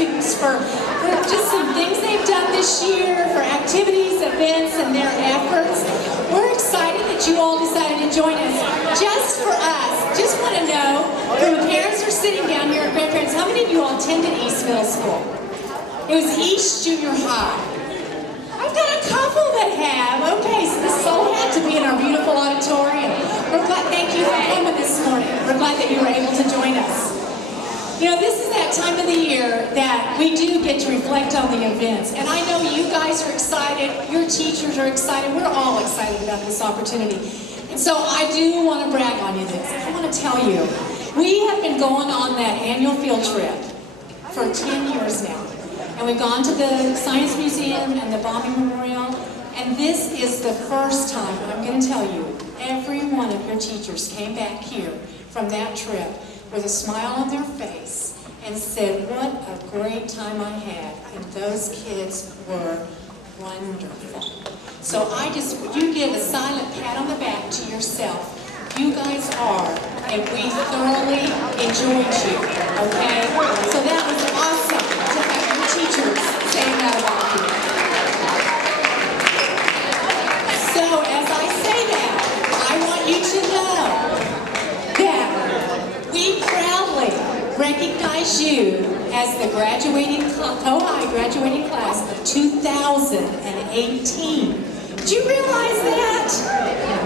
students for just some things they've done this year, for activities, events, and their efforts. We're excited that you all decided to join us. Just for us, just want to know, when parents are sitting down here, grandparents, how many of you all attended East Middle School? It was East Junior High. I've got a couple that have. Okay, so this all had to be in our beautiful auditorium. We're glad, thank you for coming this morning. We're glad that you were able to join us. You know, this is that time of the year that we do get to reflect on the events. And I know you guys are excited, your teachers are excited, we're all excited about this opportunity. And so I do want to brag on you this. I want to tell you, we have been going on that annual field trip for 10 years now. And we've gone to the Science Museum and the Bombing Memorial. And this is the first time, I'm going to tell you, every one of your teachers came back here from that trip with a smile on their face and said, what a great time I had. And those kids were wonderful. So would you give a silent pat on the back to yourself? You guys are, and we thoroughly enjoyed you, okay? So that was awesome to have your teachers saying that about you. So as I say that, I want you to know that we proudly recognize you as the co-high graduating class of 2018. Did you realize that?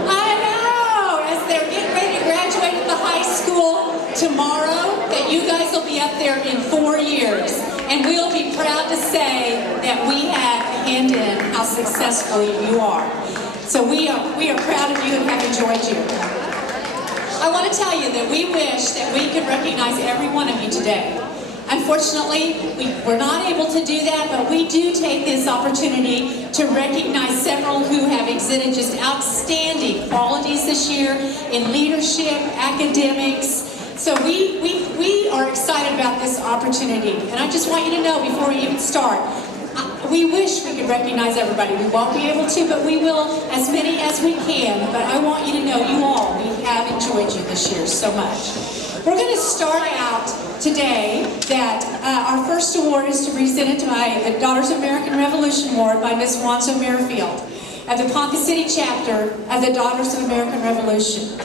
I know, as they're getting ready to graduate at the high school tomorrow, that you guys will be up there in 4 years. And we'll be proud to say that we had a hand in how successful you are. So we are proud of you and have enjoyed you. I want to tell you that we wish that we could recognize every one of you today. Unfortunately, we're not able to do that, but we do take this opportunity to recognize several who have exhibited just outstanding qualities this year in leadership, academics. So we are excited about this opportunity. And I just want you to know before we even start, we wish we could recognize everybody. We won't be able to, but we will, as many as we can. But I want you to know, you all, we have enjoyed you this year so much. We're going to start out today that our first award is presented by the Daughters of American Revolution Award by Ms. Wanda Merrifield of the Ponca City chapter of the Daughters of American Revolution.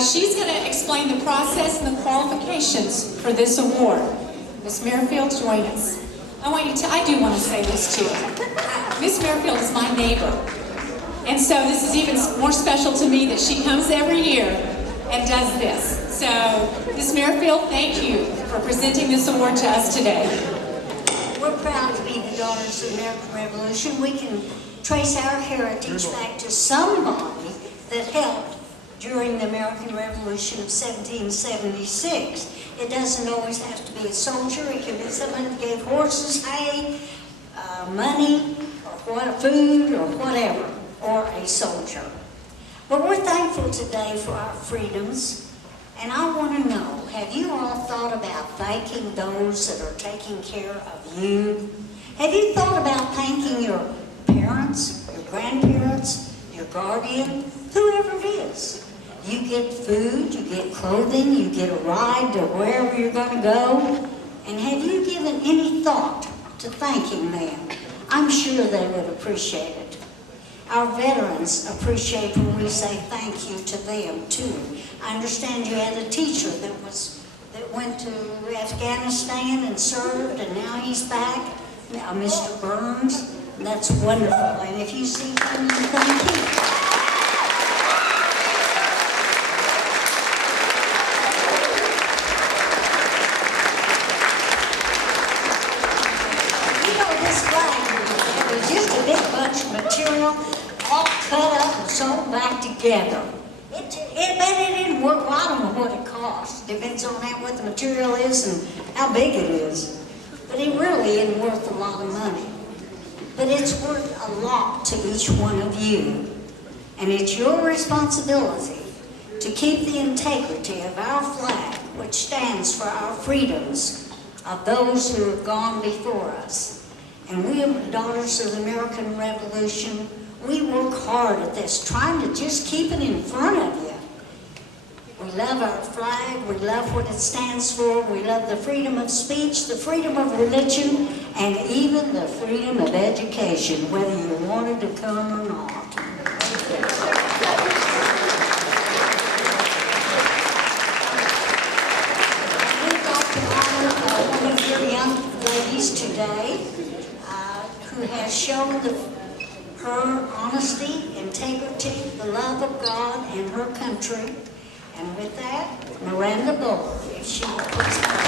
She's going to explain the process and the qualifications for this award. Ms. Merrifield, join us. I do want to say this to you. Ms. Merrifield is my neighbor. And so this is even more special to me that she comes every year and does this. So, Ms. Merrifield, thank you for presenting this award to us today. We're proud to be the Daughters of the American Revolution. We can trace our heritage back to somebody that helped during the American Revolution of 1776. It doesn't always have to be a soldier. It can be someone that gave horses hay, money, or food, or whatever, or a soldier. But we're thankful today for our freedoms. And I want to know, have you all thought about thanking those that are taking care of you? Have you thought about thanking your parents, your grandparents, your guardian, whoever it is? You get food, you get clothing, you get a ride to wherever you're going to go. And have you given any thought to thanking them? I'm sure they would appreciate it. Our veterans appreciate when we say thank you to them too. I understand you had a teacher that went to Afghanistan and served, and now he's back. Now, Mr. Burns, that's wonderful. And if you see him, thank you. Material all cut up and sewn back together. It didn't work. Well, I don't know what it costs. Depends on what the material is and how big it is. But it really isn't worth a lot of money. But it's worth a lot to each one of you. And it's your responsibility to keep the integrity of our flag, which stands for our freedoms of those who have gone before us. And we, Daughters of the American Revolution, we work hard at this, trying to just keep it in front of you. We love our flag, we love what it stands for, we love the freedom of speech, the freedom of religion, and even the freedom of education, whether you wanted to come or not. We'd like to honor one of your young ladies today who has shown her honesty, integrity, the love of God and her country. And with that, Miranda Bull, if she will please come.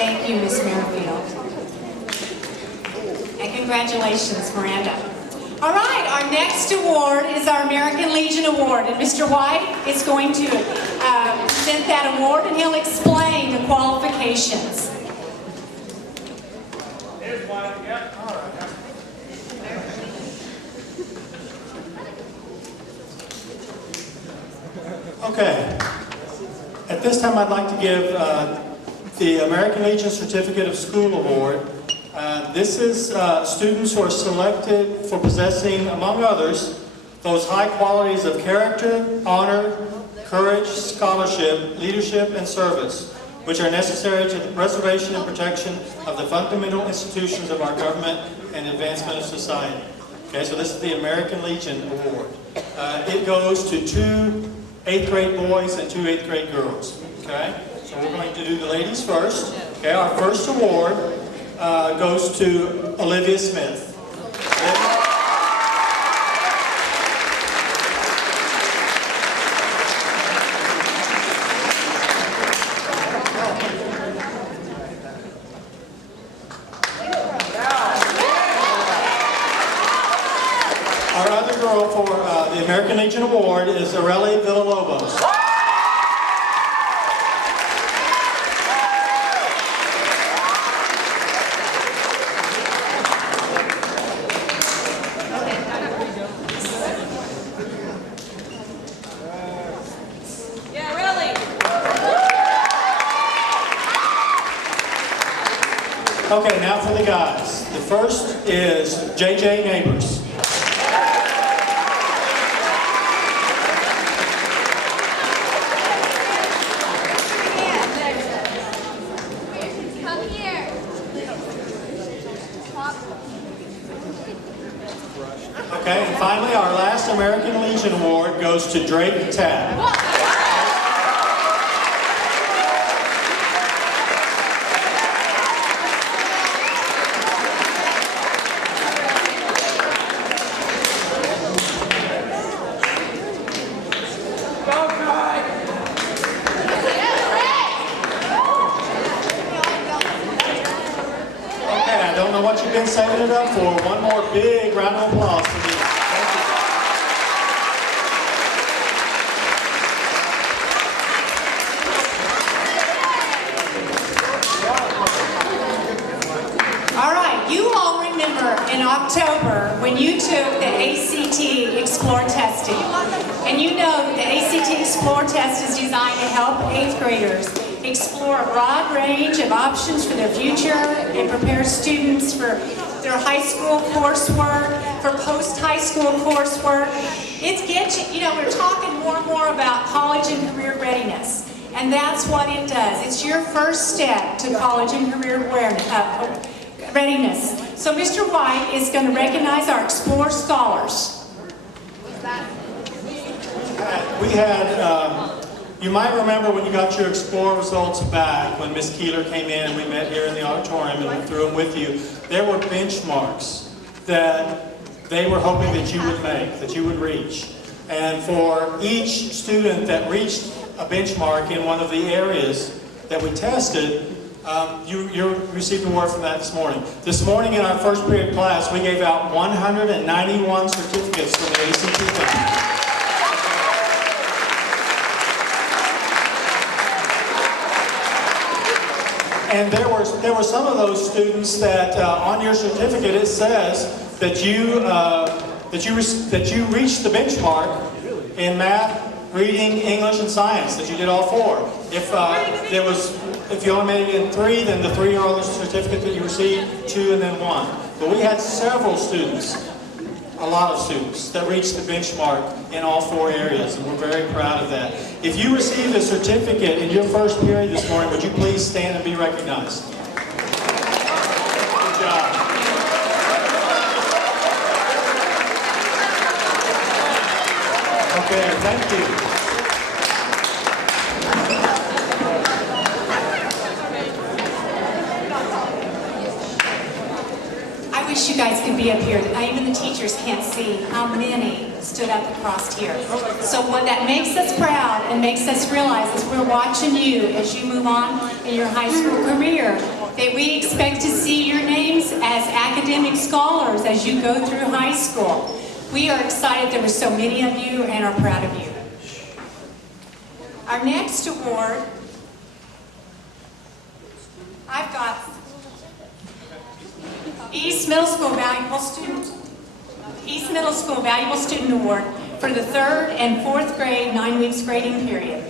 Thank you, Ms. Merrifield. And congratulations, Miranda. All right, our next award is our American Legion Award, and Mr. White is going to present that award, and he'll explain the qualifications. Here's White, yeah. All right. Okay. At this time, I'd like to give the American Legion Certificate of School Award. This is students who are selected for possessing, among others, those high qualities of character, honor, courage, scholarship, leadership, and service, which are necessary to the preservation and protection of the fundamental institutions of our government and advancement of society. Okay, so this is the American Legion Award. It goes to 2 8th grade boys and 2 8th grade girls. Okay, so we're going to do the ladies first. Okay, our first award goes to Olivia Smith. Our other girl for the American Legion Award is Arely Villalobos. Okay, now for the guys. The first is J.J. Neighbors. Come here. Okay, and finally, our last American Legion Award goes to Drake Tabb. Okay, I don't know what you've been saving it up for. One more big round of applause for me. All right, you all remember in October when you took the ACT Explore testing. And you know that the ACT Explore test is designed to help 8th graders explore a broad range of options for their future and prepare students for their high school coursework, for post-high school coursework. It gets you know, we're talking more and more about college and career readiness. And that's what it does. It's your first step to college and career readiness. So Mr. White is going to recognize our Explore scholars. We had, you might remember when you got your Explore results back, when Ms. Keeler came in and we met here in the auditorium and went through them with you, there were benchmarks that they were hoping that you would make, that you would reach. And for each student that reached a benchmark in one of the areas that we tested, you received an award from that this morning. This morning in our first period class, we gave out 191 certificates from the ACT class. And there were some of those students that on your certificate it says that you reached the benchmark in math, reading, English, and science. That you did all four. If you only made it in three, then the 3 are on the certificate that you received, 2 and then 1. But we had several students, a lot of students, that reached the benchmark in all 4 areas, and we're very proud of that. If you received a certificate in your first period this morning, would you please stand and be recognized? Good job. Okay, thank you. I wish you guys could be up here. Even the teachers can't see how many stood up across here. So what that makes us proud and makes us realize is we're watching you as you move on in your high school career, that we expect to see your names as academic scholars as you go through high school. We are excited there were so many of you and are proud of you. Our next award, I've got East Middle School Valuable Student Award for the 3rd and 4th grade 9 weeks grading period.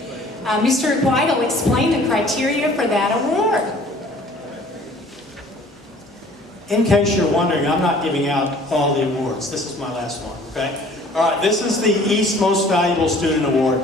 Mr. White will explain the criteria for that award. In case you're wondering, I'm not giving out all the awards. This is my last one, okay? All right, this is the East Most Valuable Student Award.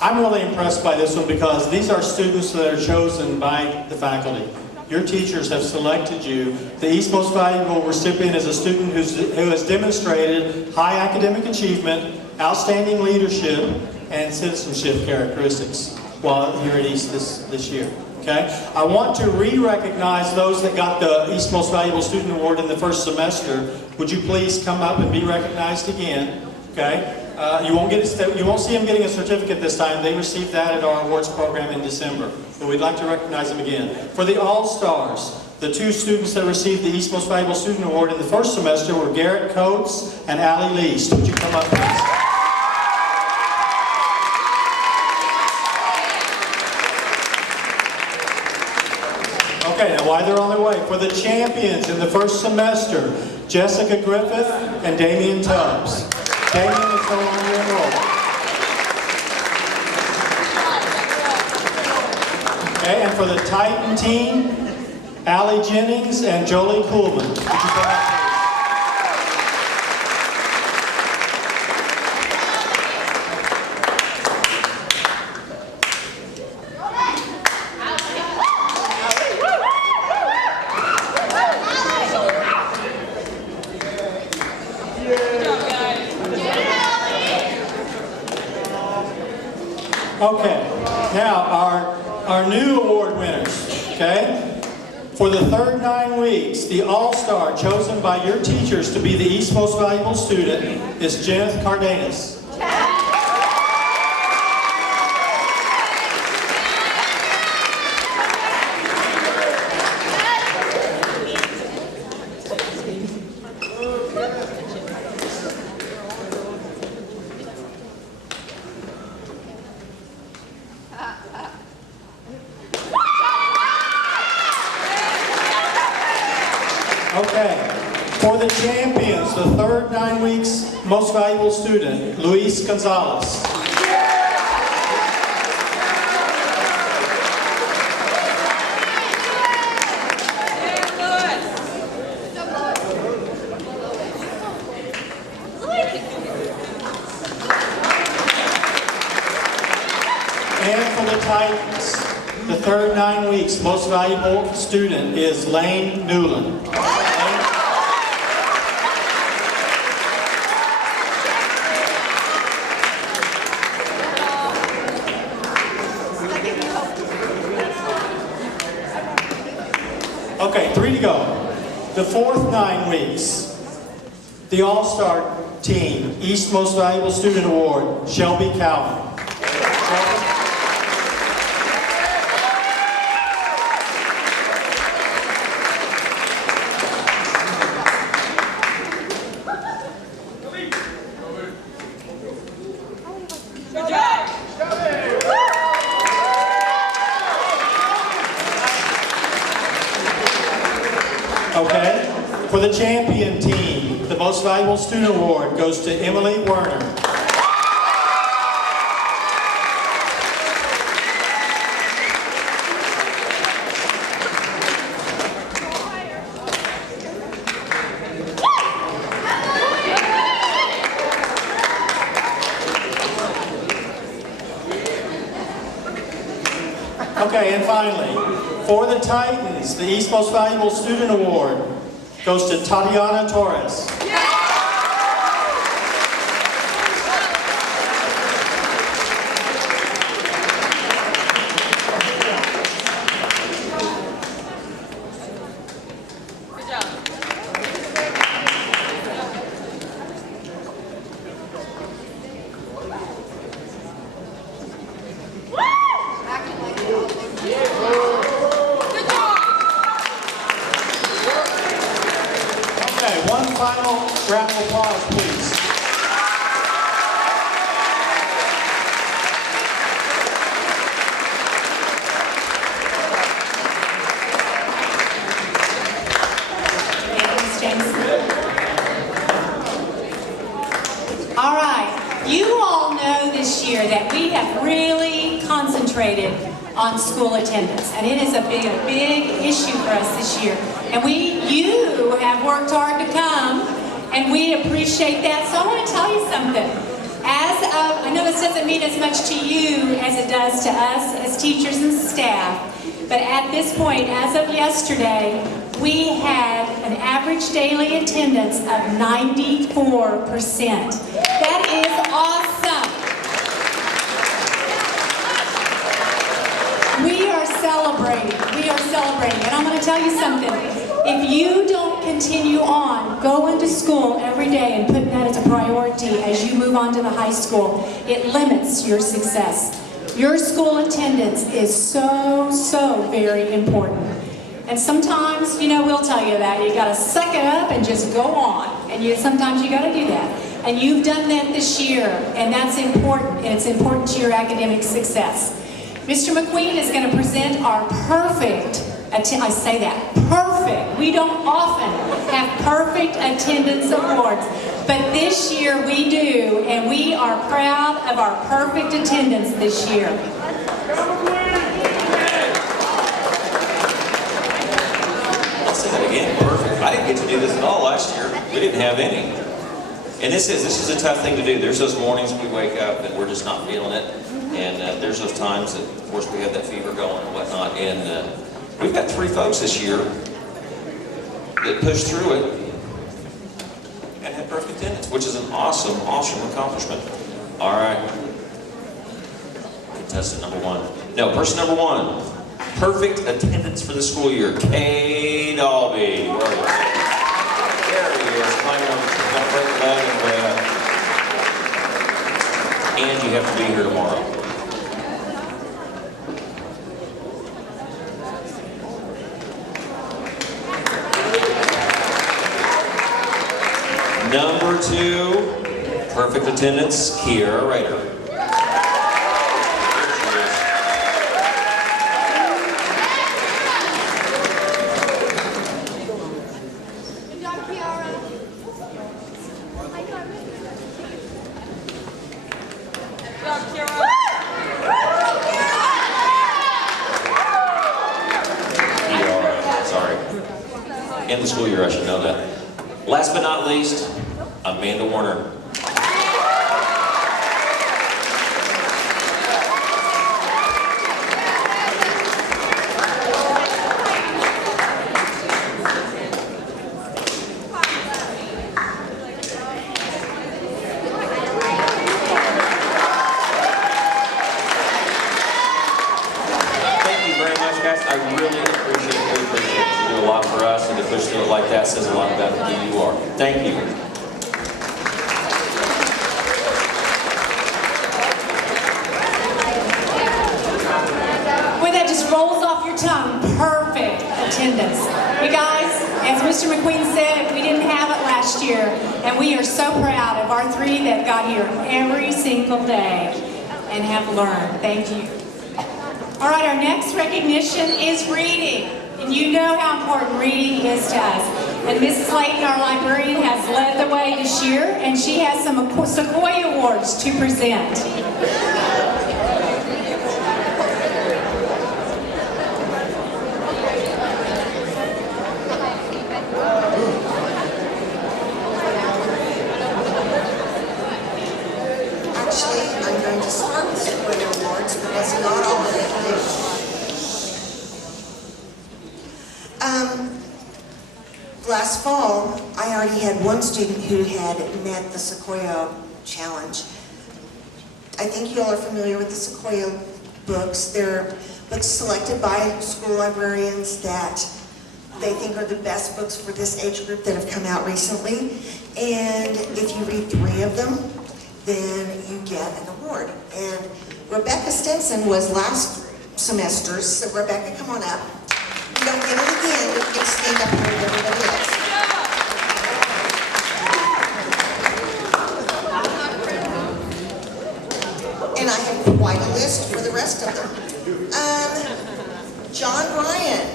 I'm really impressed by this one because these are students that are chosen by the faculty. Your teachers have selected you. The East Most Valuable recipient is a student who has demonstrated high academic achievement, outstanding leadership, and citizenship characteristics while here at East this year. Okay? I want to re-recognize those that got the East Most Valuable Student Award in the first semester. Would you please come up and be recognized again? Okay? You won't see them getting a certificate this time. They received that at our awards program in December. But we'd like to recognize them again. For the All-Stars, the 2 students that received the East Most Valuable Student Award in the first semester were Garrett Coates and Allie Least. Would you come up, please? Okay, now while they're on their way, for the champions in the first semester, Jessica Griffith and Damian Tubbs. Damian is no longer enrolled. Okay, and for the Titan team, Allie Jennings and Jolie Kuhlman. Would you come up, please? Okay, now our new award winners, okay? For the 3rd 9 weeks, the All-Star chosen by your teachers to be the East Most Valuable Student is Jeneth Cardenas. Okay, for the champions, the 3rd 9 weeks Most Valuable Student, Luis Gonzalez. And for the Titans, the 3rd 9 weeks Most Valuable Student is Lane Newland. Okay, 3 to go. The 4th 9 weeks, The All-Star Team, East Most Valuable Student Award, Shelby Calvin. Okay, for the champion team, the Most Valuable Student Award goes to Emily Werner. Okay, and finally, for the Titans, the East Most Valuable Student Award goes to Tatiana Torres. One final round of applause, please. Thanks, James. All right, you all know this year that we have really concentrated on school attendance, and it is a big issue for us this year. And you have worked hard to come, and we appreciate that. So I want to tell you something. I know this doesn't mean as much to you as it does to us as teachers and staff, but at this point, as of yesterday, we had an average daily attendance of 94%. That is awesome. We are celebrating, and I'm going to tell you something. If you don't continue on going to school every day and putting that as a priority as you move on to the high school, it limits your success. Your school attendance is so very important. And sometimes, we'll tell you that. You got to suck it up and just go on. And sometimes you got to do that. And you've done that this year, and that's important. And it's important to your academic success. Mr. McQueen is going to present our perfect, I say that, perfect. We don't often have perfect attendance awards, but this year we do, and we are proud of our perfect attendance this year. I'll say that again, perfect. I didn't get to do this at all last year. We didn't have any. And this is a tough thing to do. There's those mornings we wake up and we're just not feeling it. And there's those times that, of course, we have that fever going and whatnot. And we've got 3 folks this year that pushed through it and had perfect attendance, which is an awesome accomplishment. All right. Contestant number 1. No, person number 1. Perfect attendance for the school year. Kay Dalby. Where are you? There he is. Climbing over. Don't break the leg and way up. And you have to be here tomorrow. Number 2, perfect attendance, Kiera Rader. Good job, Kiara. Good job, Kiara. Sorry. End the school year, I should know that. Last but not least, Amanda Warner. Thank you very much, guys. I really appreciate it. You do a lot for us, and to push through it like that says a lot about who you are. Thank you. attendance. You guys, as Mr. McQueen said, we didn't have it last year, and we are so proud of our 3 that got here every single day and have learned. Thank you. All right, our next recognition is reading. And you know how important reading is to us. And Mrs. Layton, our librarian, has led the way this year, and she has some Sequoia Awards to present. Actually, I'm going to start with Sequoia Awards because not all of them do. Last fall, I already had one student who had met the Sequoia Challenge. I think you all are familiar with the Sequoia books. They're books selected by school librarians that they think are the best books for this age group that have come out recently. And if you read 3 of them, then you get an award. And Rebecca Stinson was last semester's, so Rebecca, come on up. You don't get it again, you can stand up here with everybody else. And I have quite a list for the rest of them. John Ryan.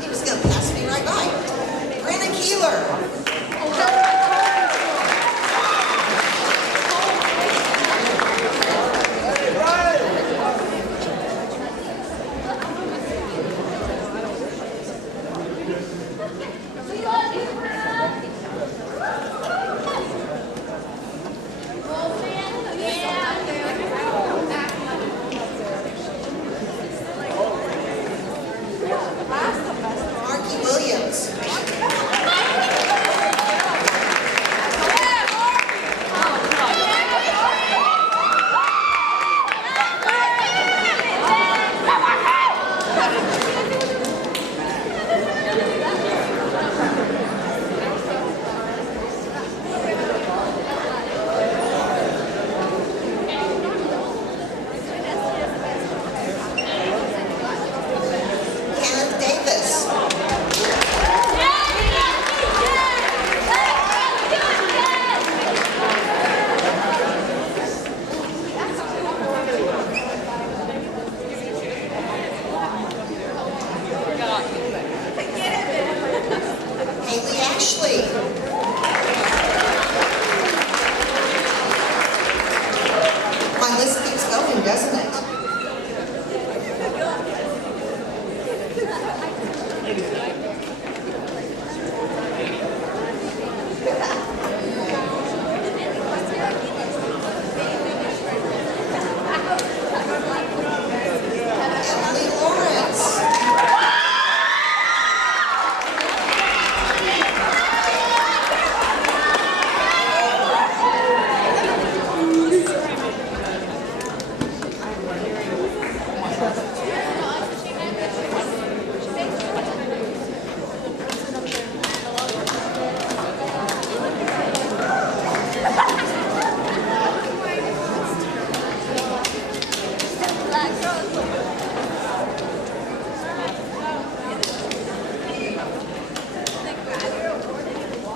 He was going to pass me right by. Brenna Keeler. Marky Williams. Kenneth Davis. Haley Ashley. My list keeps going, doesn't it? Emily Lawrence.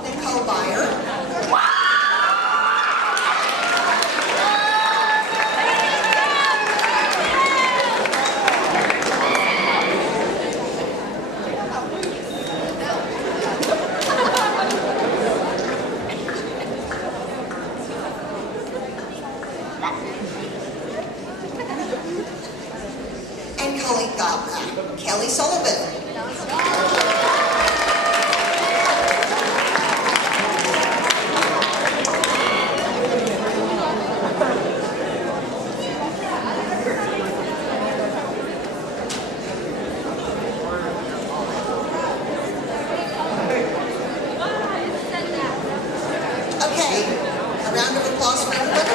Nicole Byer. And Kelly Sullivan. Okay, applause for everybody?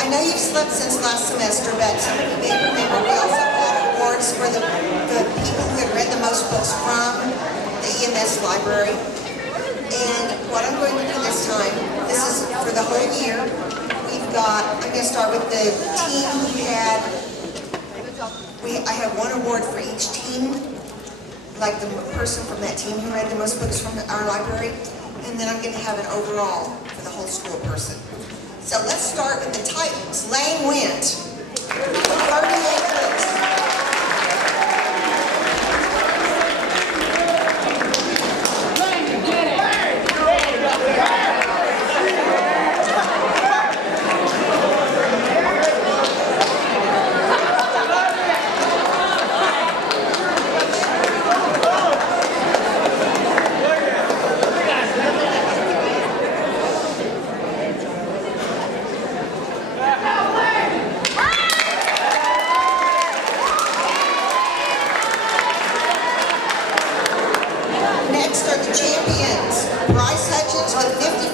I know you've slept since last semester, but some of you may remember we also had awards for the people who had read the most books from the EMS library. And what I'm going to do this time, this is for the whole year. I'm going to start with the team who had, I have one award for each team, like the person from that team who read the most books from our library. And then I'm going to have an overall for the whole school person. So let's start with the Titans. Lane went 38 books. Next are the champions. Bryce Hutchins with 55.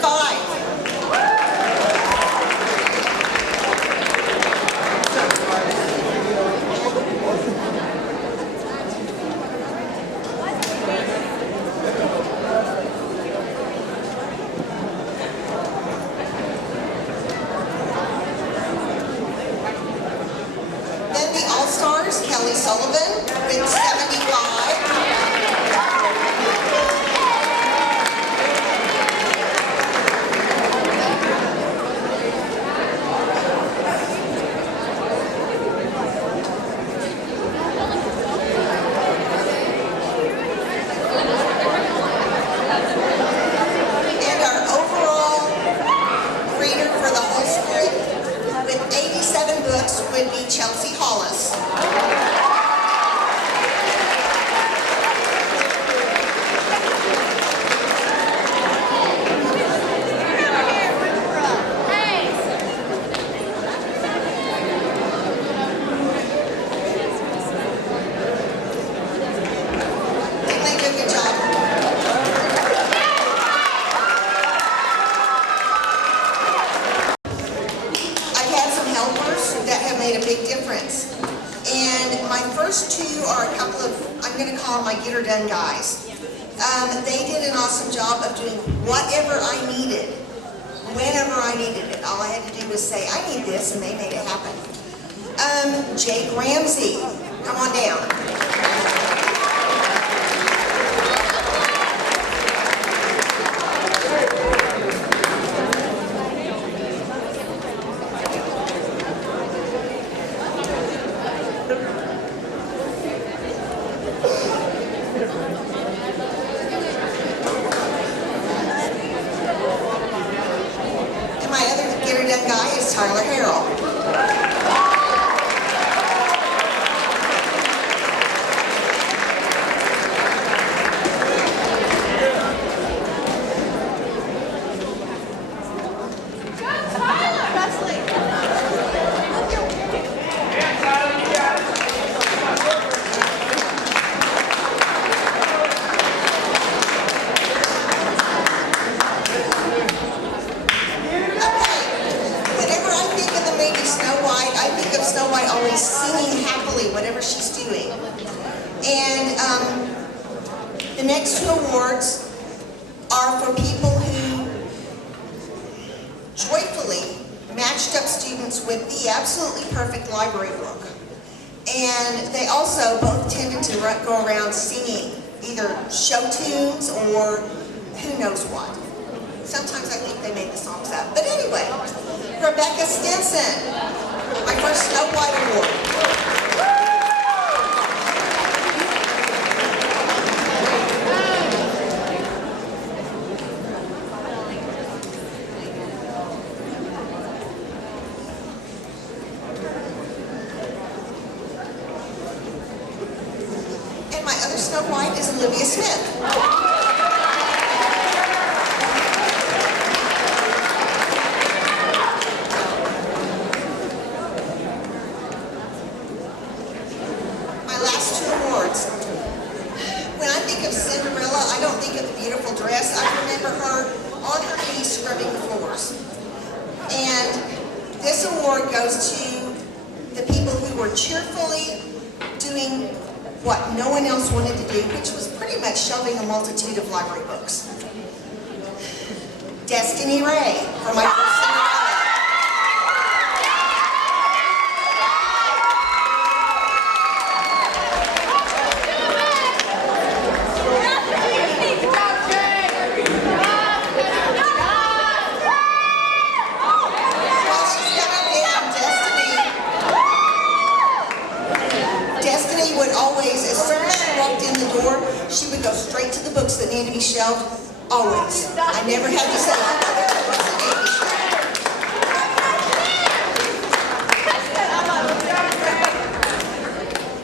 Then the All-Stars, Kelly Sullivan with 75. And our overall reader for the whole school with 87 books would be Chelsea Hollis. Didn't they do a good job? I've had some helpers that have made a big difference. And my first two are a couple of, I'm going to call them my get her done guys. They did an awesome job of doing whatever I needed, whenever I needed it. All I had to do was say, I need this, and they made it happen. Jake Ramsey, come on down. And my other get her done guy is Tyler Harrell. Whenever I think of the movie Snow White, I think of Snow White always singing happily, whatever she's doing. And the next two awards are for people who joyfully matched up students with the absolutely perfect library book. And they also both tended to go around singing either show tunes or who knows what. Sometimes I think they made the songs up. But anyway, Rebecca Stinson, my first Snow White award. cheerfully doing what no one else wanted to do, which was pretty much shelving a multitude of library books. Destiny Ray for my first Cinderella. She would go straight to the books that needed to be shelved, always. I never had to say that.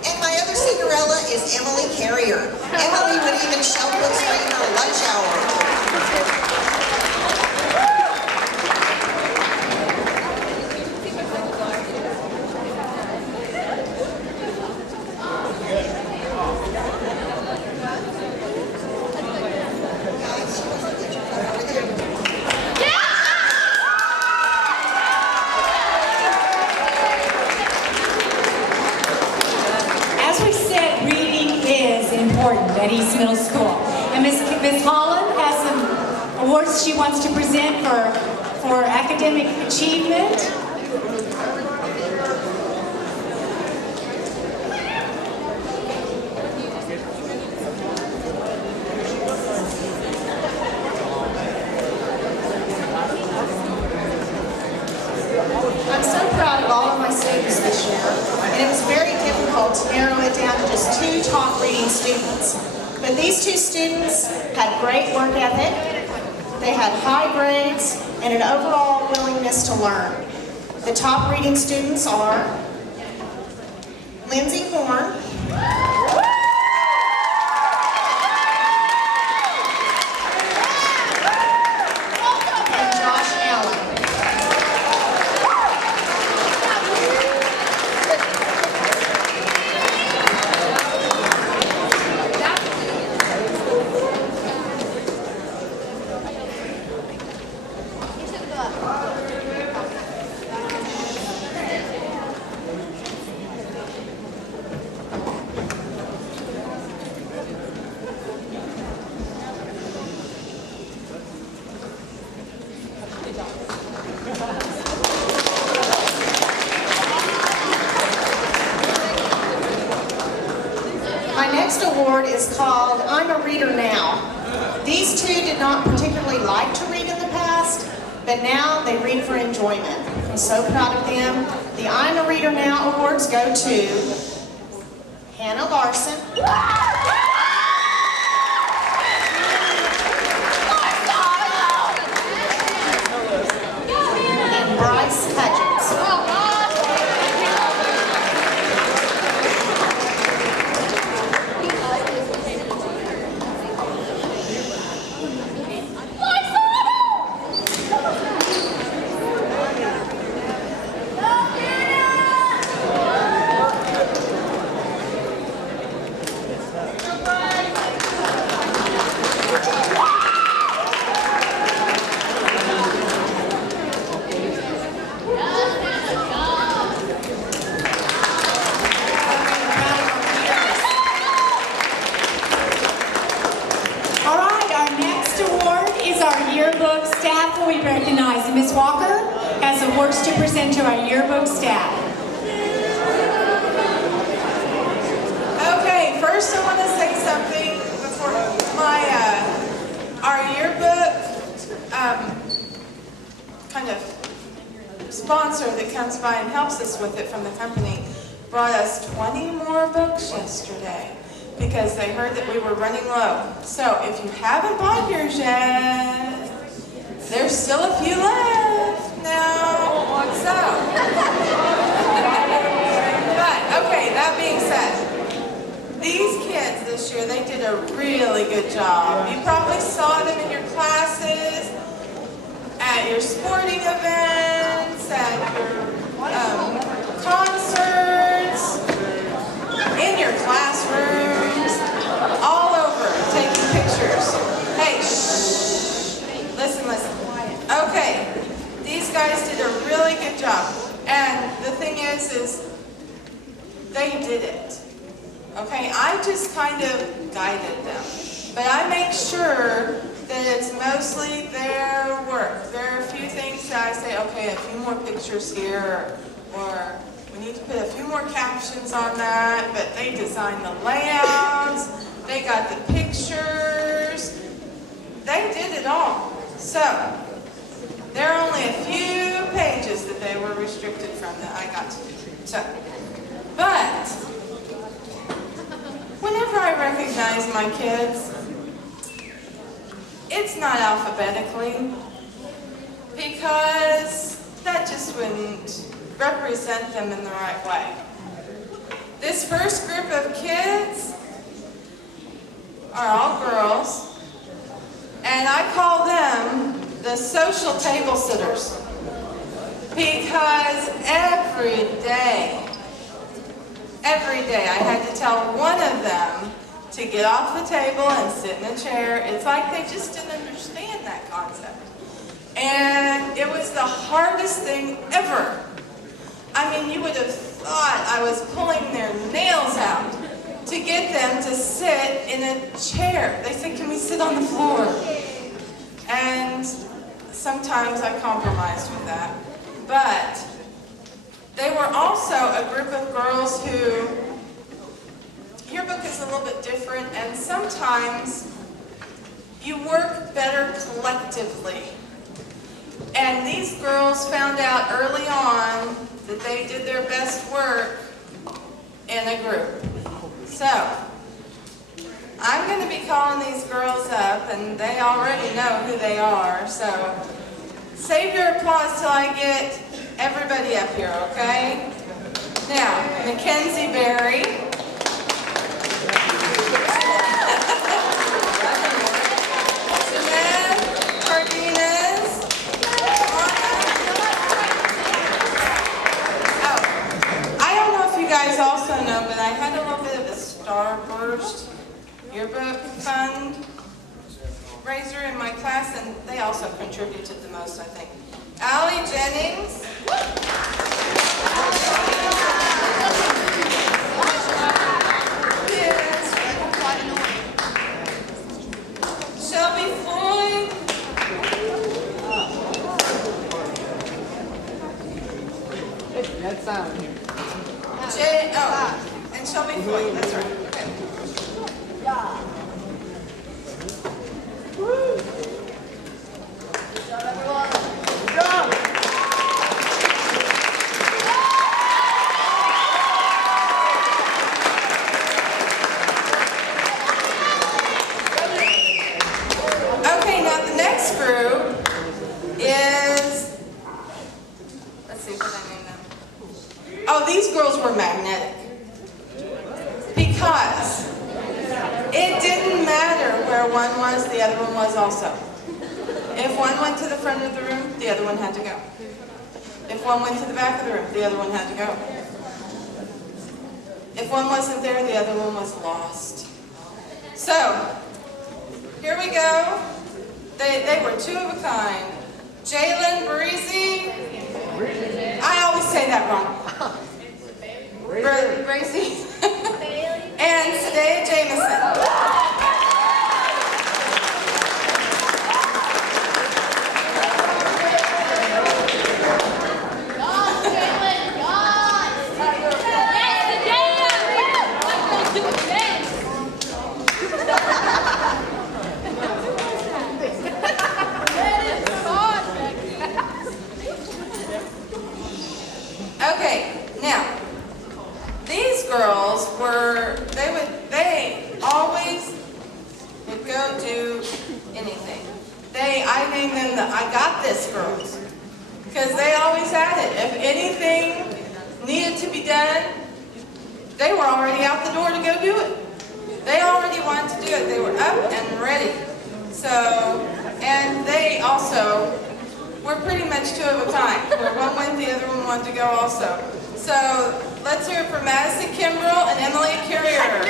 And my other Cinderella is Emily Carrier. Emily would even shelve books during her lunch hour. At East Middle School. And Ms. Holland has some awards she wants to present for academic achievement. I'm so proud of all of my students this year, and it was very difficult to narrow it down to just 2 top reading students. But these 2 students had great work ethic, they had high grades, and an overall willingness to learn. The top reading students are Lindsay Horn, and Josh Allen. My next award is called I'm a Reader Now. These 2 did not particularly like to read in the past, but now they read for enjoyment. I'm so proud of them. The I'm a Reader Now awards go to Hannah Larson, and Bryce Hutchins. Yearbook staff will be recognized. Ms. Walker has awards to present to our yearbook staff. Okay, first I want to say something before our yearbook kind of sponsor that comes by and helps us with it from the company brought us 20 more books yesterday because they heard that we were running low. So if you haven't bought yours yet, there's still a few left now. So, but okay, that being said, these kids this year, they did a really good job. You probably saw them in your classes, at your sporting events, at your concerts, in your classrooms, all over, taking pictures. Hey, shh, listen. Okay, these guys did a really good job. And the thing is did it. Okay, I just kind of guided them. But I make sure that it's mostly their work. There are a few things that I say, okay, a few more pictures here, or we need to put a few more captions on that, but they designed the layouts, they got the pictures, they did it all. So, there are only a few pages that they were restricted from that I got to do. So, but, whenever I recognize my kids, it's not alphabetically, because that just wouldn't represent them in the right way. This first group of kids are all girls, and I call them the social table sitters, because every day I had to tell one of them to get off the table and sit in a chair. It's like they just didn't understand that concept. And it was the hardest thing ever. I mean, you would have thought I was pulling their nails out to get them to sit in a chair. They said, can we sit on the floor? And sometimes I compromised with that. But they were also a group of girls who, your book is a little bit different, and sometimes you work better collectively. And these girls found out early on that they did their best work in a group. So, I'm going to be calling these girls up, and they already know who they are, so save your applause till I get everybody up here, okay? Now, Mackenzie Berry. Jeanette Cardenas. I don't know if you guys also know, but I had a little bit of a Starburst yearbook fund raiser in my class, and they also contributed the most, I think. Allie Jennings. Shelby Floyd. That's sound here. And Shelby Floyd, that's right. Okay. Good job, everyone. Good job! Okay, now the next group is, let's see what I name them. Oh, these girls were magnetic. Because it didn't matter where one was, the other one was also. If one went to the front of the room, the other one had to go. If one went to the back of the room, the other one had to go. If one wasn't there, the other one was lost. So, here we go. They were two of a kind. Jalen Breezy. I always say that wrong. Breezy. And Sadea Jameson. Okay, now, these girls were, they always would go do anything. I named them the I Got This girls, because they always had it. If anything needed to be done, they were already out the door to go do it. They already wanted to do it. They were up and ready. So, and they also were pretty much two of a kind. Where one went, the other one wanted to go also. So, let's hear it for Madison Kimbrell and Emily Carrier.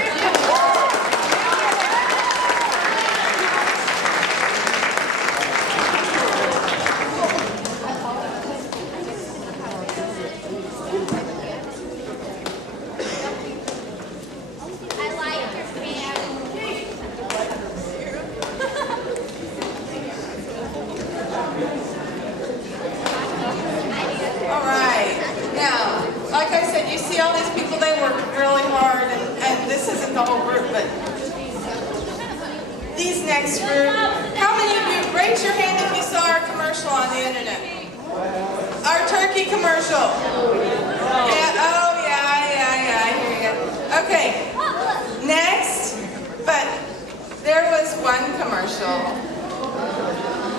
next group. How many of you, raise your hand if you saw our commercial on the internet? Our turkey commercial. Yeah, oh yeah, I hear you. Okay, next, but there was one commercial.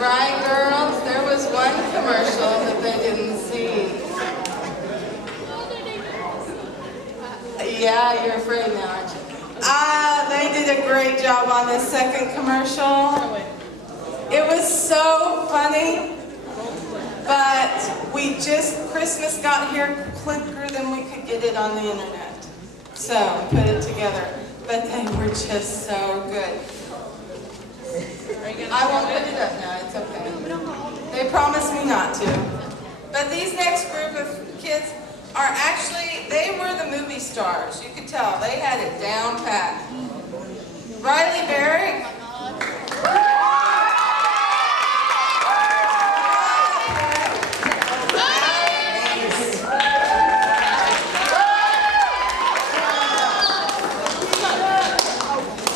Right, girls? There was one commercial that they didn't see. Yeah, you're afraid now, aren't you? They did a great job on this second commercial. It was so funny, but Christmas got here quicker than we could get it on the internet. So, put it together. But they were just so good. I won't put it up now, it's okay. They promised me not to. But these next group of kids are actually, they were the movie stars. You could tell, they had it down pat. Riley Barrick.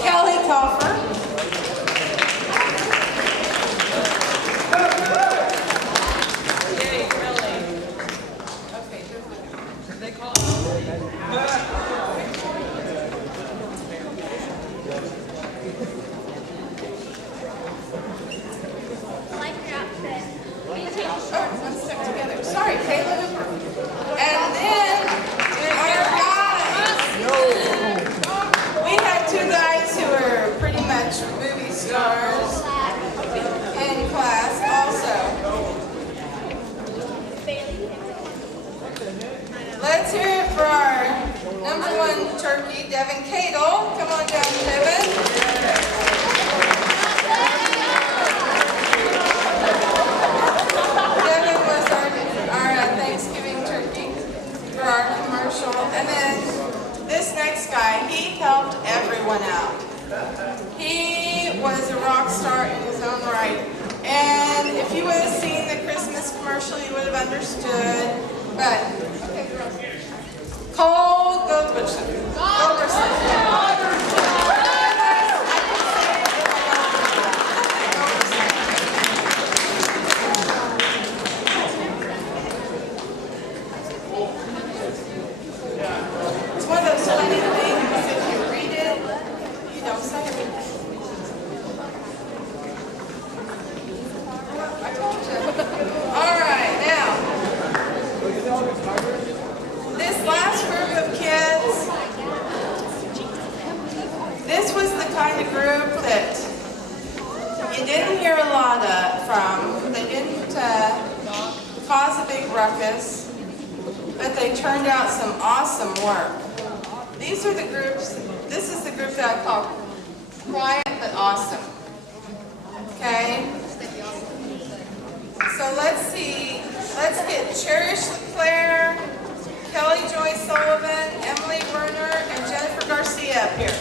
Kelly Coffer. Let's stick together. Sorry, Caleb. And then our guys. We had two guys who were pretty much movie stars in class also. Let's hear it for our #1 turkey, Devin Cadle. Come on down, Devin. Devin was our Thanksgiving turkey for our commercial. And then this next guy, he helped everyone out. He was a rock star in his own right. And if you would have seen the Christmas commercial, you would have understood. But, okay, girls. Cole Goldberson. It's one of those funny things, if you read it, you don't say it. I told you. All right, now. This last group of kids, this was the kind of group that you didn't hear a lot from. They didn't cause a big ruckus, but they turned out some awesome work. These are the groups, this is the group that I call quiet but awesome. Okay? So let's see, let's get Cherish LeClaire, Kelly Joy Sullivan, Emily Werner, and Jennifer Garcia up here.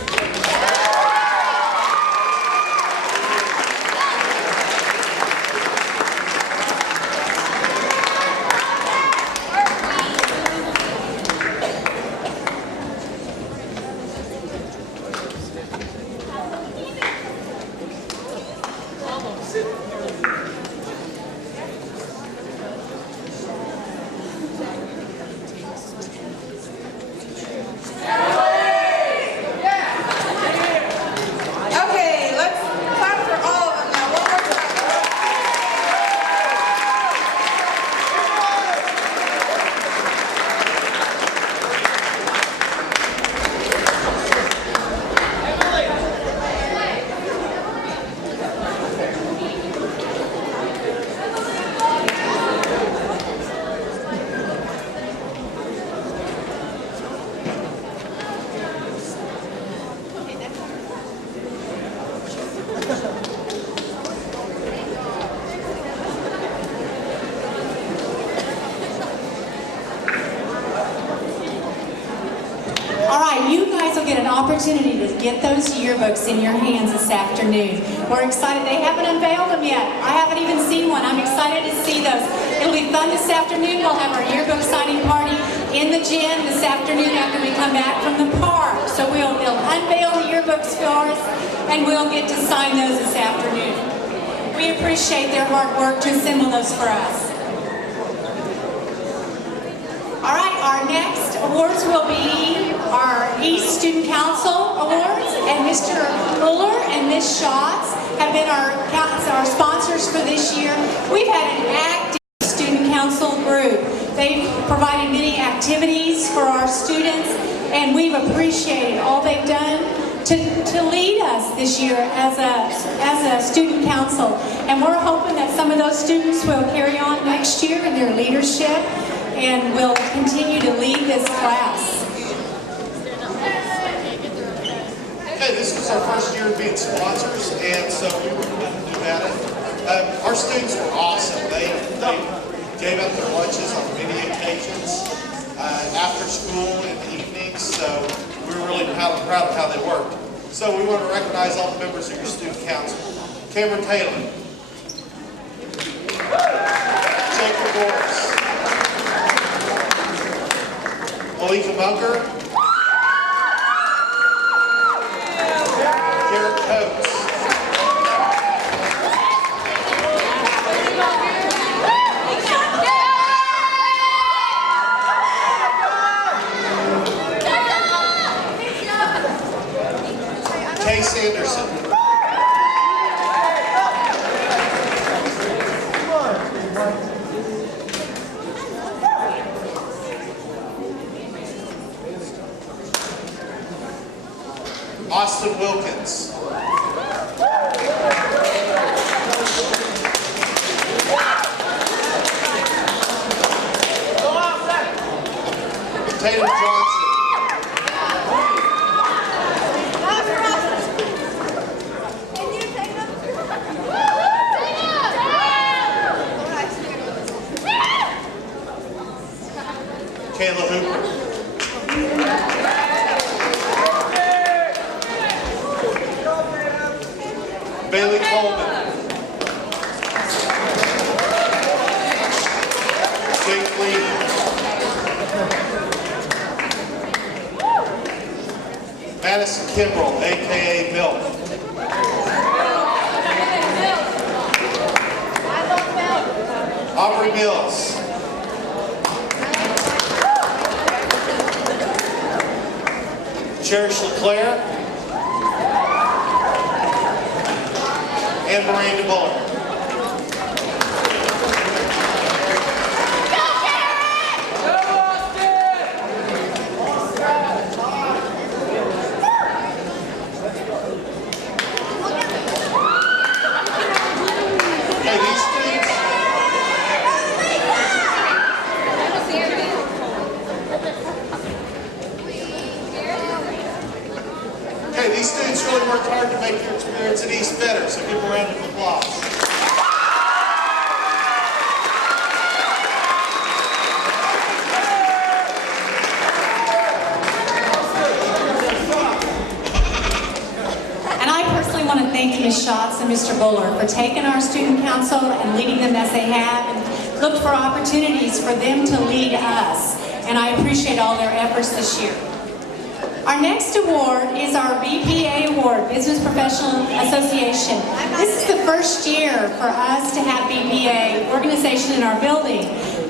Get an opportunity to get those yearbooks in your hands this afternoon. We're excited. They haven't unveiled them yet. I haven't even seen one. I'm excited to see those. It'll be fun this afternoon. We'll have our yearbook signing party. in the gym this afternoon after we come back from the park. So they'll unveil the yearbooks for us, and we'll get to sign those this afternoon. We appreciate their hard work to assemble those for us. All right, our next awards will be our East Student Council Awards, and Mr. Fuller and Ms. Schatz have been our sponsors for this year. We've had an active student council group. They've provided many activities for our students, and we've appreciated all they've done to lead us this year as a student council. And we're hoping that some of those students will carry on next year in their leadership and will continue to lead this class. Hey, this is our first year being sponsors, and so we were going to do that. Our students were awesome. They gave up their lunches on many occasions, after school and evenings, so we were really proud of how they worked. So we want to recognize all the members of your student council. Cameron Taylor, Jacob Morris, Malika Bunker, Garrett Coates, Kay Sanderson, Austin Wilkins, Tatum Johnson, Kayla Hooper, Bailey Coleman, Jake Lee, Madison Kimbrell, aka Milk, Aubrey Mills, Cherish LeClaire, and Miranda Buller. Okay, these students. Okay, these students really worked hard to make your experience at East better, so give them a round of applause. And I personally want to thank Ms. Schatz and Mr. Buller for taking our student council and leading them as they have, and look for opportunities for them to lead us. And I appreciate all their efforts this year. Our next award is our BPA Award, Business Professional Association. This is the first year for us to have BPA organization in our building.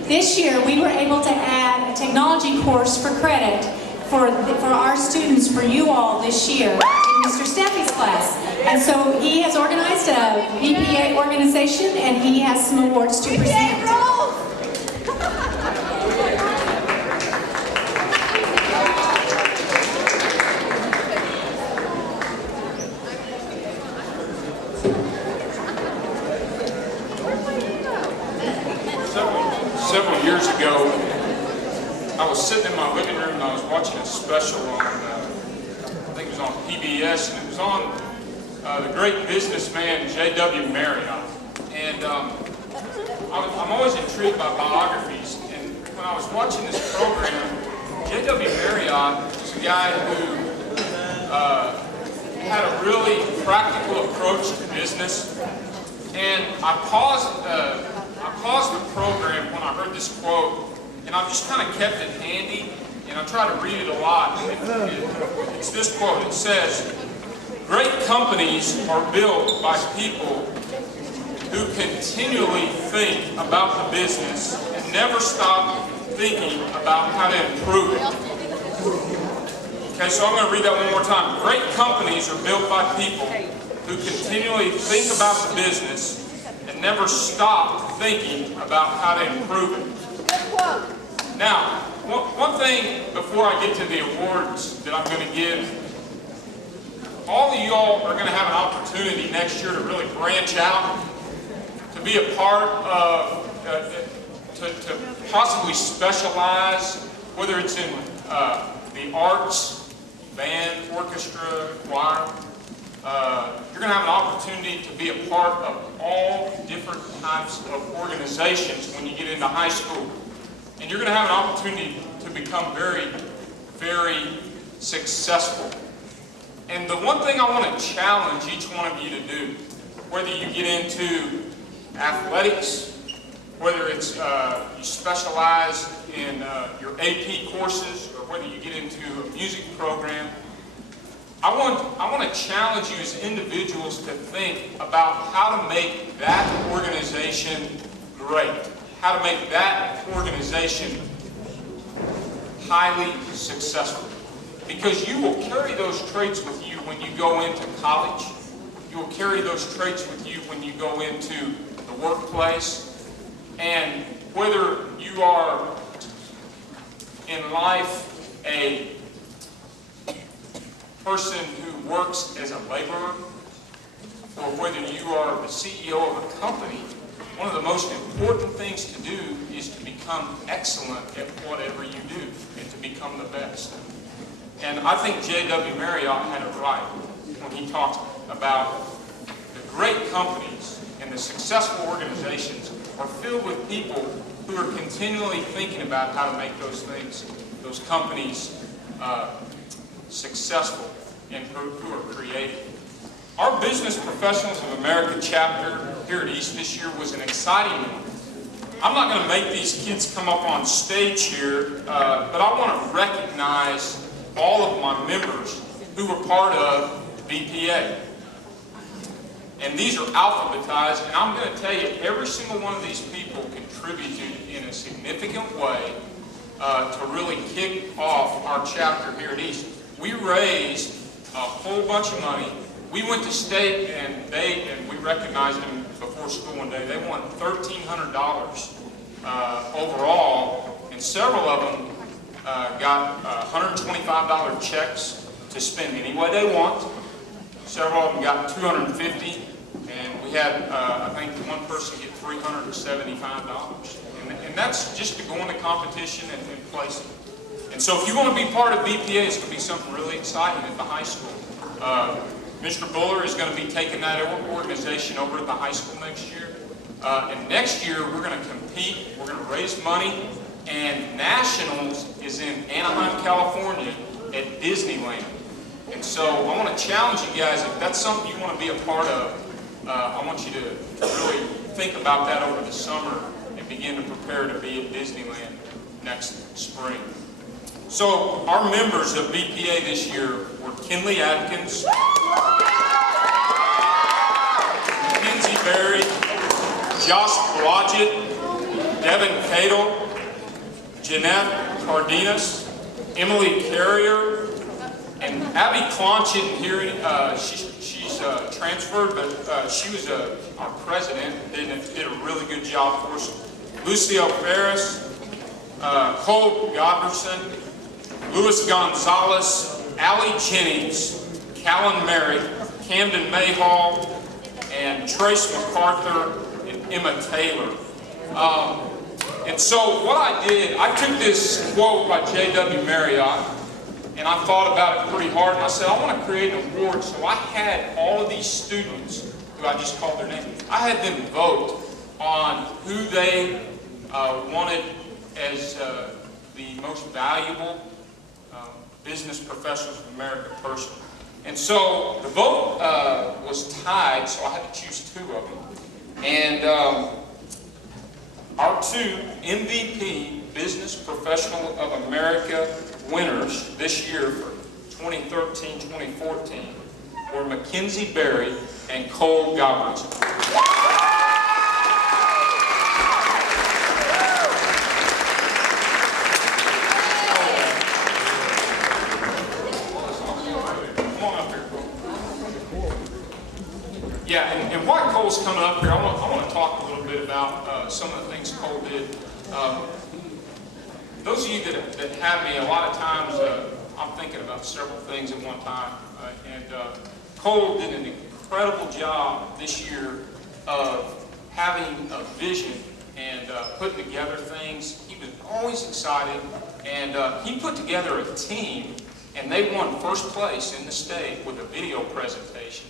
This year we were able to add a technology course for credit for our students, for you all this year in Mr. Steffi's class. And so he has organized a BPA organization, and he has some awards to present. Several years ago, I was sitting in my living room and I was watching a special on, I think it was on PBS, and it was on the great businessman J.W. Marriott. And I'm always intrigued by biographies, and when I was watching this program, J.W. Marriott was a guy who had a really practical approach to business. And I paused the program when I heard this quote, and I've just kind of kept it handy, and I try to read it a lot. It's this quote. It says, "Great companies are built by people who continually think about the business and never stop thinking about how to improve it." Okay, so I'm going to read that one more time. Great companies are built by people who continually think about the business and never stop thinking about how to improve it. Now, one thing before I get to the awards that I'm going to give, all of y'all are going to have an opportunity next year to really branch out, to be a part of, to possibly specialize, whether it's in the arts, band, orchestra, choir. You're going to have an opportunity to be a part of all different types of organizations when you get into high school. And you're going to have an opportunity to become very, very successful. And the one thing I want to challenge each one of you to do, whether you get into athletics, whether it's you specialize in your AP courses, or whether you get into a music program, I want to challenge you as individuals to think about how to make that organization great, how to make that organization highly successful. Because you will carry those traits with you when you go into college. You will carry those traits with you when you go into the workplace. And whether you are in life a person who works as a laborer, or whether you are the CEO of a company, one of the most important things to do is to become excellent at whatever you do and to become the best. And I think J.W. Marriott had it right when he talked about the great companies and the successful organizations are filled with people who are continually thinking about how to make those things, those companies, successful and who are creative. Our Business Professionals of America chapter here at East this year was an exciting one. I'm not going to make these kids come up on stage here, but I want to recognize all of my members who were part of BPA. And these are alphabetized, and I'm going to tell you, every single one of these people contributed in a significant way to really kick off our chapter here at East. We raised a whole bunch of money. We went to state, and we recognized them before school one day. They won $1,300 overall, and several of them got $125 checks to spend any way they want. Several of them got $250, and we had, I think, one person get $375. And that's just to go into competition and place it. And so if you want to be part of BPA, it's going to be something really exciting at the high school. Mr. Buller is going to be taking that organization over at the high school next year. And next year, we're going to compete, we're going to raise money, and Nationals is in Anaheim, California at Disneyland. And so I want to challenge you guys, if that's something you want to be a part of, I want you to really think about that over the summer and begin to prepare to be at Disneyland next spring. So our members of BPA this year were Kinley Atkins, Mackenzie Berry, Josh Blodgett, Devin Cadle, Jeanette Cardenas, Emily Carrier, and Abby Clonchett here. She's transferred, but she was our president, did a really good job for us. Lucio Ferris, Cole Godberson, Luis Gonzalez, Allie Jennings, Callan Merritt, Camden Mayhall, and Trace MacArthur and Emma Taylor. And so what I did, I took this quote by J.W. Marriott, and I thought about it pretty hard, and I said, I want to create an award. So I had all of these students, who I just called their name, I had them vote on who they wanted as the most valuable Business Professionals of America person. And so the vote was tied, so I had to choose two of them. And Our two MVP Business Professional of America winners this year for 2013-2014 were Mackenzie Berry and Cole Edwardson. Yeah, and while Cole's coming up here, I want to talk a little bit about some of the things Cole did. Those of you that have me, a lot of times I'm thinking about several things at one time. Cole did an incredible job this year of having a vision and putting together things. He was always excited, and he put together a team, and they won first place in the state with a video presentation.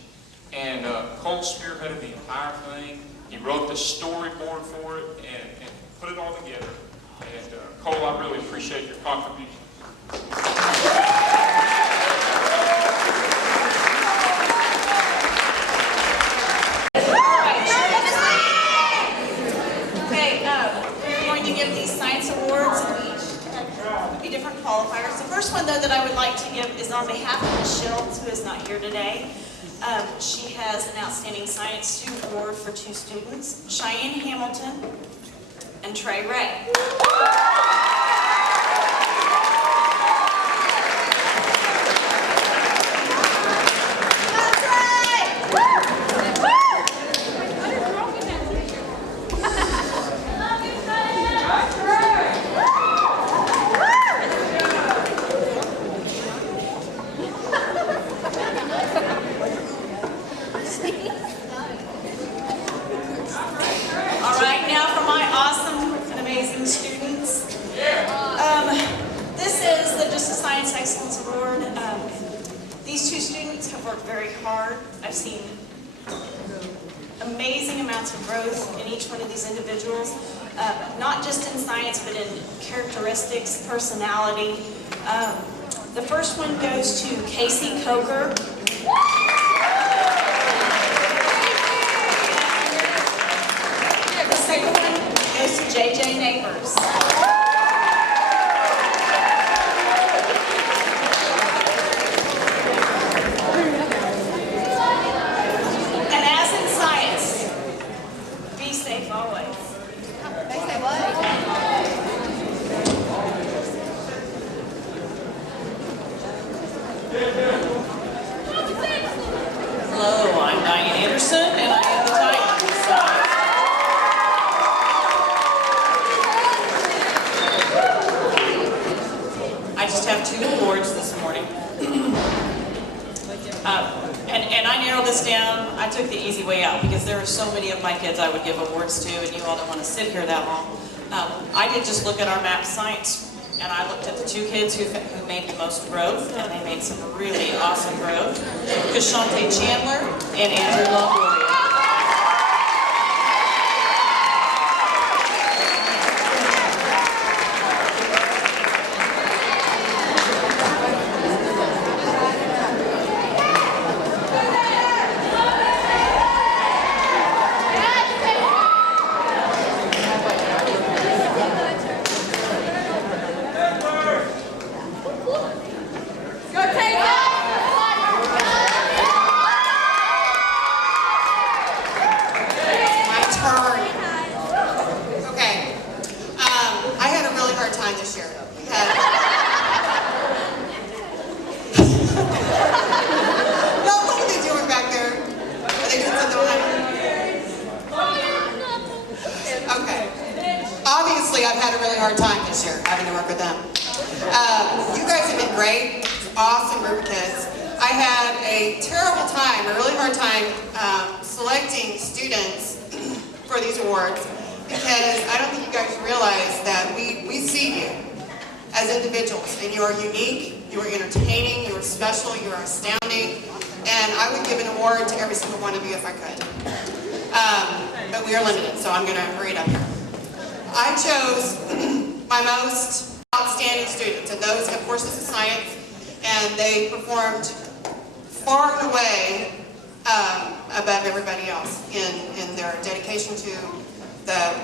And Cole spearheaded the entire thing. He wrote the storyboard for it and put it all together. And Cole, I really appreciate your contribution. We're going to give these science awards, and each will be different qualifiers. The first one, though, that I would like to give is on behalf of Michelle, who is not here today. She has an Outstanding Science Student Award for two students, Cheyenne Hamilton and Trey Ray. These two students have worked very hard. I've seen amazing amounts of growth in each one of these individuals, not just in science, but in characteristics, personality. The first one goes to Casey Coker. The second one goes to JJ Neighbors. Hello, I'm Diane Anderson, and I am the Titan. I just have two awards this morning. And I narrowed this down. I took the easy way out because there are so many of my kids I would give awards to, and you all don't want to sit here that long. I did just look at our map science, and I looked at the two kids who made the most growth, and they made some really awesome growth. Kashante Chandler and Andrew Longoria. I've had a really hard time this year having to work with them. You guys have been great, awesome group of kids. I had a terrible time, a really hard time selecting students for these awards because I don't think you guys realize that we see you as individuals, and you are unique, you are entertaining, you are special, you are astounding, and I would give an award to every single one of you if I could. But we are limited, so I'm going to hurry it up here. I chose my most outstanding students, and those have courses in science, and they performed far and away above everybody else in their dedication to the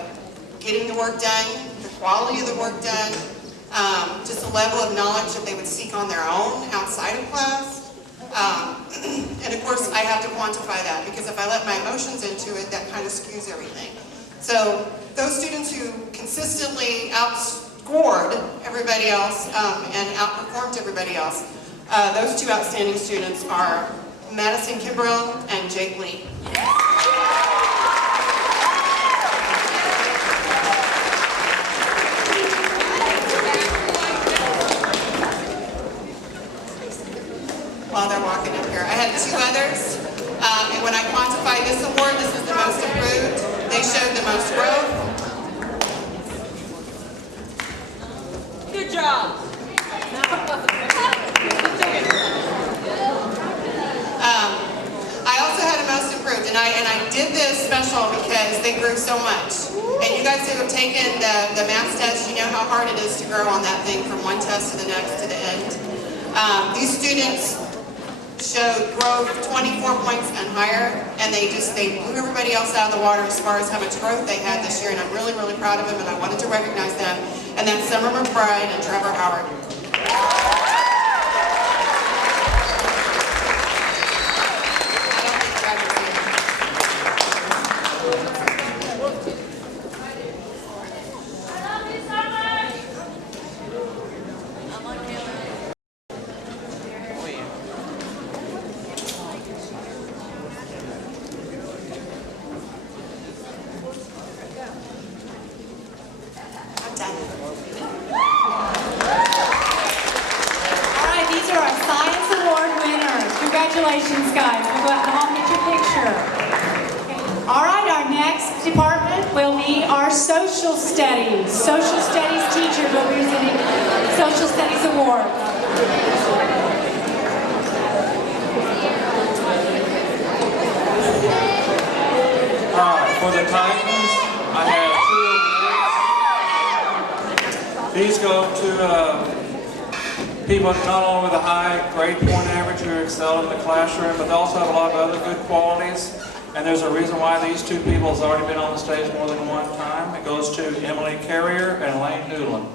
getting the work done, the quality of the work done, just a level of knowledge that they would seek on their own outside of class. And of course, I have to quantify that, because if I let my emotions into it, that kind of skews everything. So those students who consistently outscored everybody else and outperformed everybody else, those two outstanding students are Madison Kimbrell and Jake Lee. While they're walking up here, I had two others, and when I quantify this award, this is the most improved. They showed the most growth. Good job. I also had a most improved, and I did this special because they grew so much. And you guys who have taken the math test, you know how hard it is to grow on that thing from one test to the next to the end. These students showed growth 24 points and higher, and they blew everybody else out of the water as far as how much growth they had this year, and I'm really, really proud of them, and I wanted to recognize them. And that's Summer McBride and Trevor Howard. Congratulations, guys. We'll go out in the hall and get your picture. All right, our next department will be our social studies. Social studies teacher will be receiving Social Studies Award. All right, for the Titans, I have 2 awards. These go to people not only with a high grade point average who excel in the classroom, but they also have a lot of other good qualities. And there's a reason why these 2 people has already been on the stage more than one time. It goes to Emily Carrier and Lane Doolin.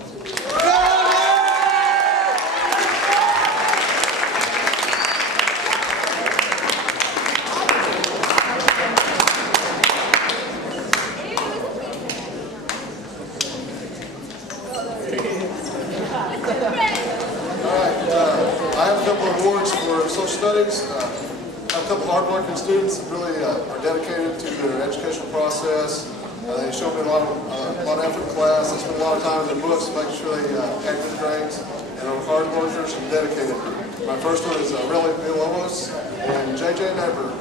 I have a couple of awards for social studies. I have a couple of hardworking students that really are dedicated to their educational process. They show me a lot of effort in class. They spend a lot of time in their books, making sure they have good grades, and are hard workers and dedicated. My first one is Relly Villalobos and JJ Neighbor.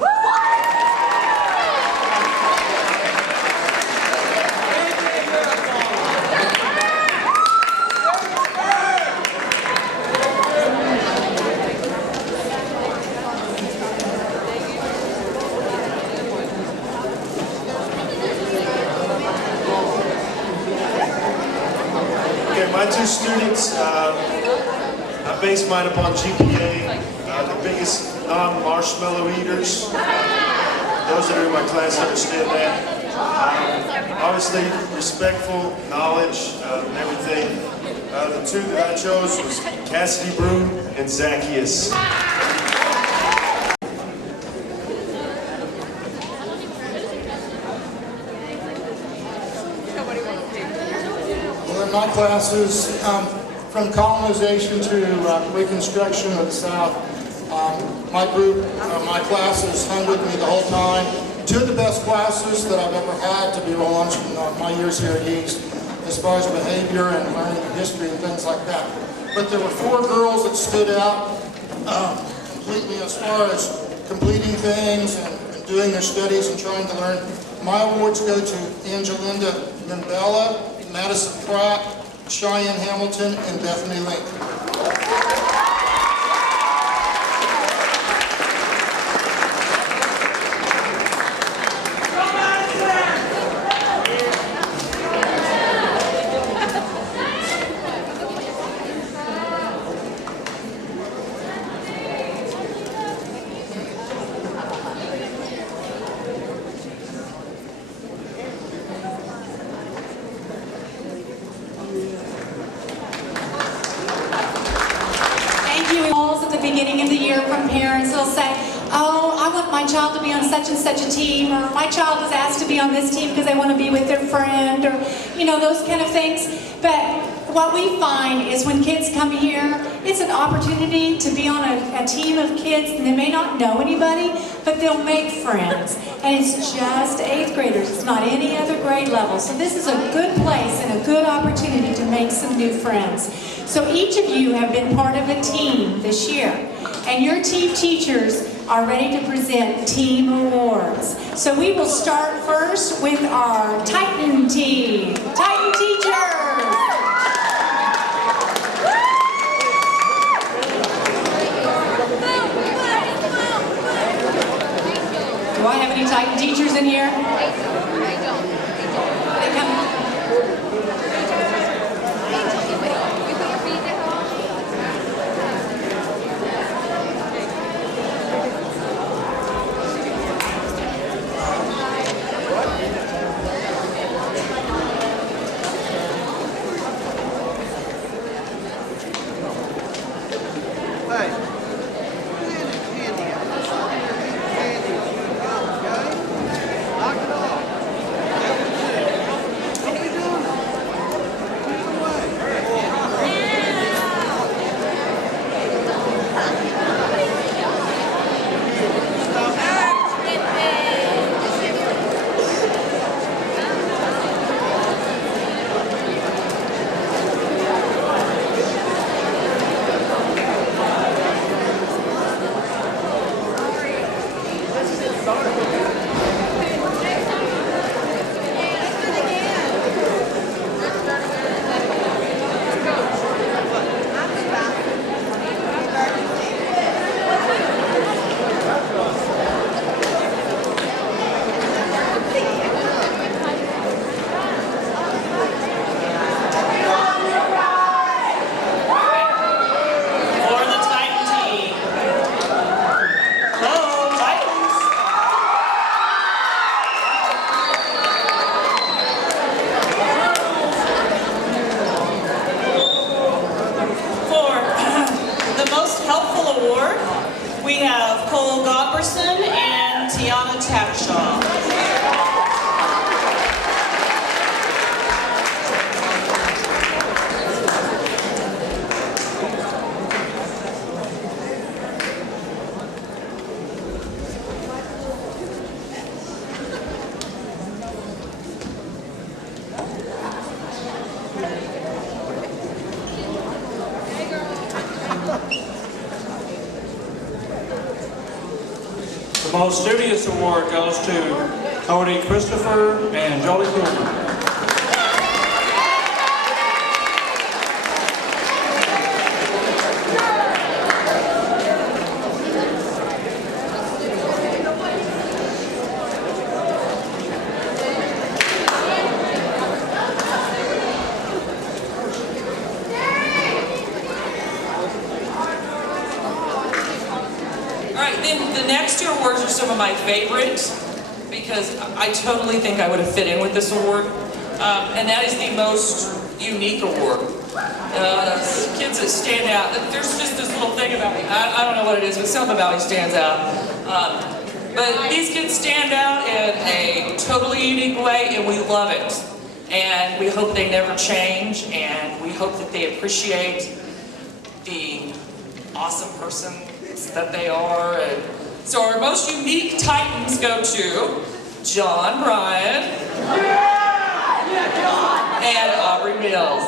My 2 students, I base mine upon GPA, the biggest non-marshmallow eaters. Those that are in my class understand that. Obviously, respectful, knowledge, and everything. The 2 that I chose was Cassidy Broom and Zacchaeus. My classes, from colonization to reconstruction of the South, my group, my classes hung with me the whole time. 2 of the best classes that I've ever had, to be honest, in my years here at East, as far as behavior and learning history and things like that. But there were 4 girls that stood out completely as far as completing things and doing their studies and trying to learn. My awards go to Angelinda Mandela, Madison Pratt, Cheyenne Hamilton, and Bethany Link. parents, they'll say, oh, I want my child to be on such and such a team, or my child is asked to be on this team because they want to be with their friend, or, you know, those kind of things. But what we find is when kids come here, it's an opportunity to be on a team of kids, and they may not know anybody, but they'll make friends. And it's just 8th graders. It's not any other grade level. So this is a good place and a good opportunity to make some new friends. So each of you have been part of a team this year, and your team teachers are ready to present team awards. So we will start first with our Titan team. Titan teachers! Do I have any Titan teachers in here? They come. The Most Studious Award goes to Cody Christopher and Jolie Coolman. Some of my favorites, because I totally think I would have fit in with this award, and that is the most unique award. Kids that stand out. There's just this little thing about me. I don't know what it is, but something about me stands out. But these kids stand out in a totally unique way, and we love it. And we hope they never change, and we hope that they appreciate the awesome person that they are. And so our most unique Titans go to John Bryan and Aubrey Mills.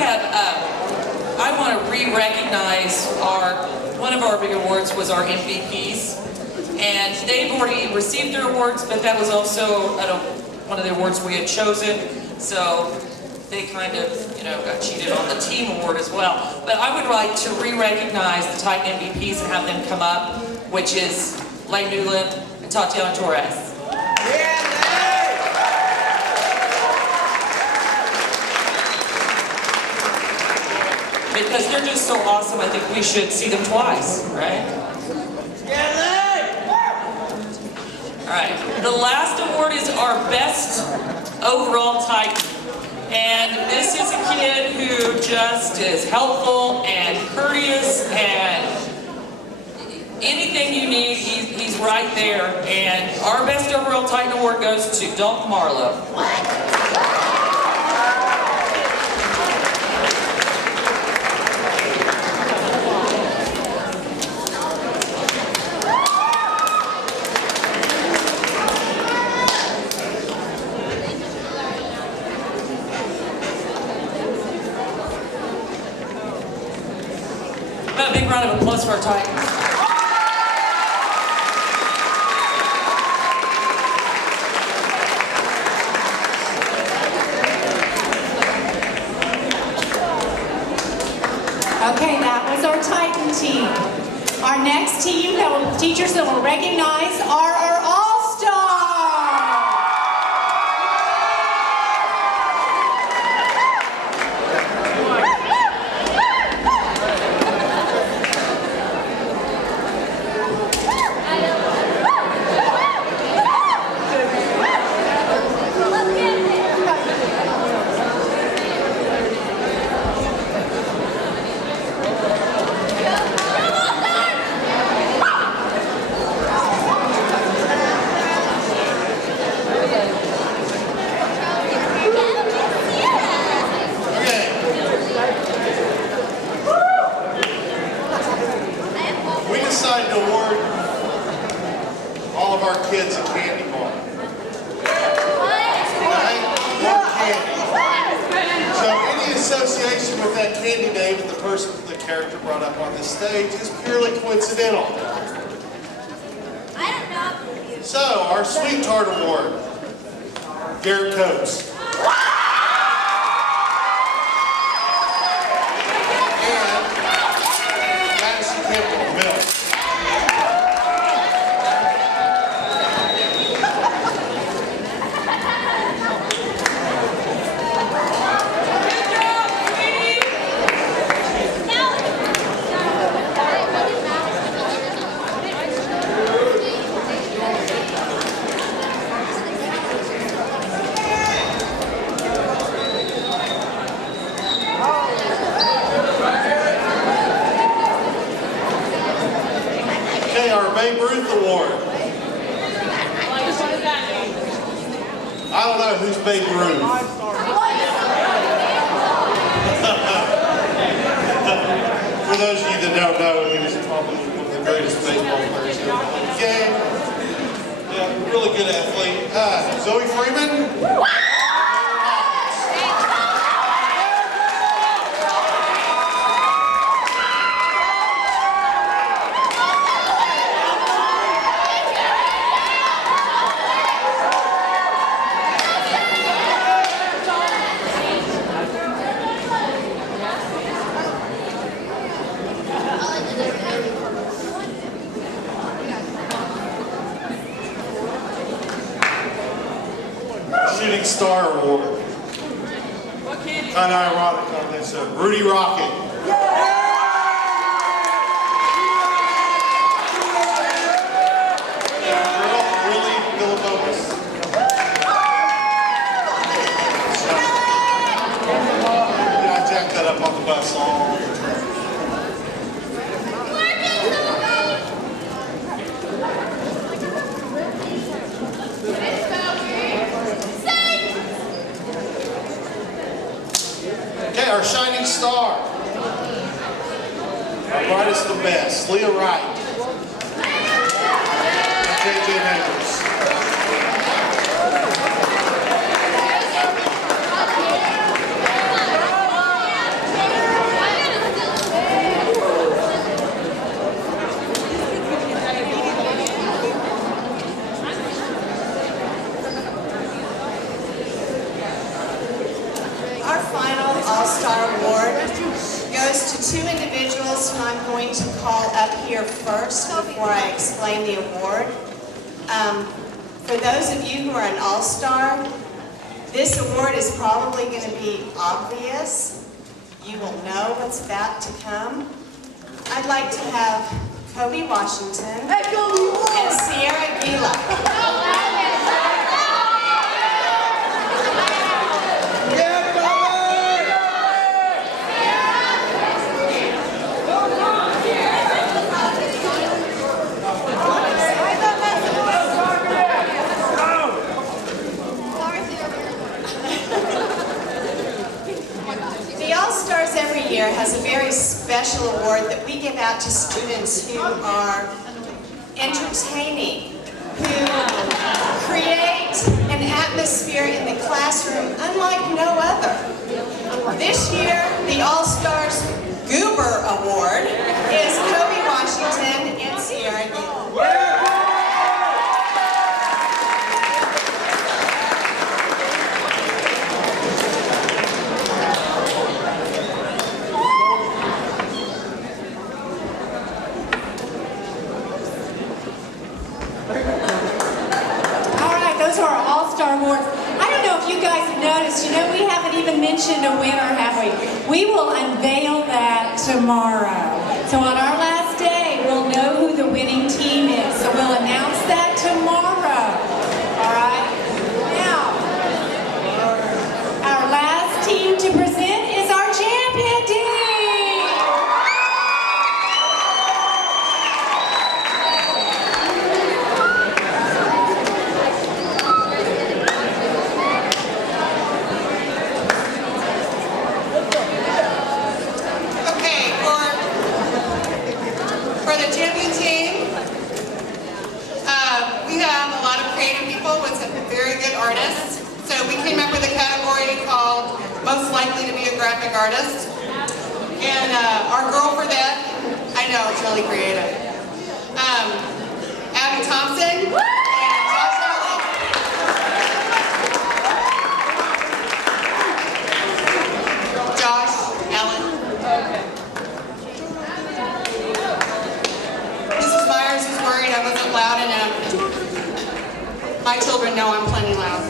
have, I want to re-recognize one of our big awards was our MVPs. And they've already received their awards, but that was also one of the awards we had chosen. So they kind of, got cheated on the team award as well. But I would like to re-recognize the Titan MVPs and have them come up, which is Lane Newland and Tatiana Torres. Because they're just so awesome, I think we should see them twice, right? All right, the last award is our best overall Titan. And this is a kid who just is helpful and courteous, and anything you need, he's right there. And our best overall Titan award goes to Dalton Marlowe. A big round of applause for our Titans. Okay, that was our Titan team. Our next team, teachers that will recognize are our All-Stars. Kids a candy bar. Right? One candy. So any association with that candy name with the person, the character brought up on this stage is purely coincidental. So our Sweet Tart Award, Garrett Coates. And Madison Campbell Mills. Babe Ruth Award. I don't know who's Babe Ruth. For those of you that don't know, he was probably one of the greatest baseball players in the game. Yeah, really good athlete. Zoe Freeman. Shooting Star Award. Kind of ironic on this. Rudy Rocket. Really Villalobos. I jacked that up on the bus all the time. Okay, our shining star. Our brightest and best, Leah Wright. And JJ Neighbors. All-Star Award goes to two individuals who I'm going to call up here first before I explain the award. For those of you who are an All-Star, this award is probably going to be obvious. You will know what's about to come. I'd like to have Kobe Washington and Sierra Gila. The All-Stars every year has a very special award that we give out to students who are entertaining, who create an atmosphere in the classroom unlike no other. This year, the All-Stars Goober Award is Kobe Washington and Sierra Gila. Awards. I don't know if you guys have noticed, you know, we haven't even mentioned a winner, have we? We will unveil that tomorrow. So on our last day, we'll know who the winning team is. So we'll announce that tomorrow. All right? Now, our last team to present is our champion team. Artists. So we came up with a category called Most Likely to Be a Graphic Artist. And our girl for that, I know, it's really creative. Abby Thompson and Josh Allen. Josh Allen. Mrs. Myers was worried I wasn't loud enough. My children know I'm plenty loud.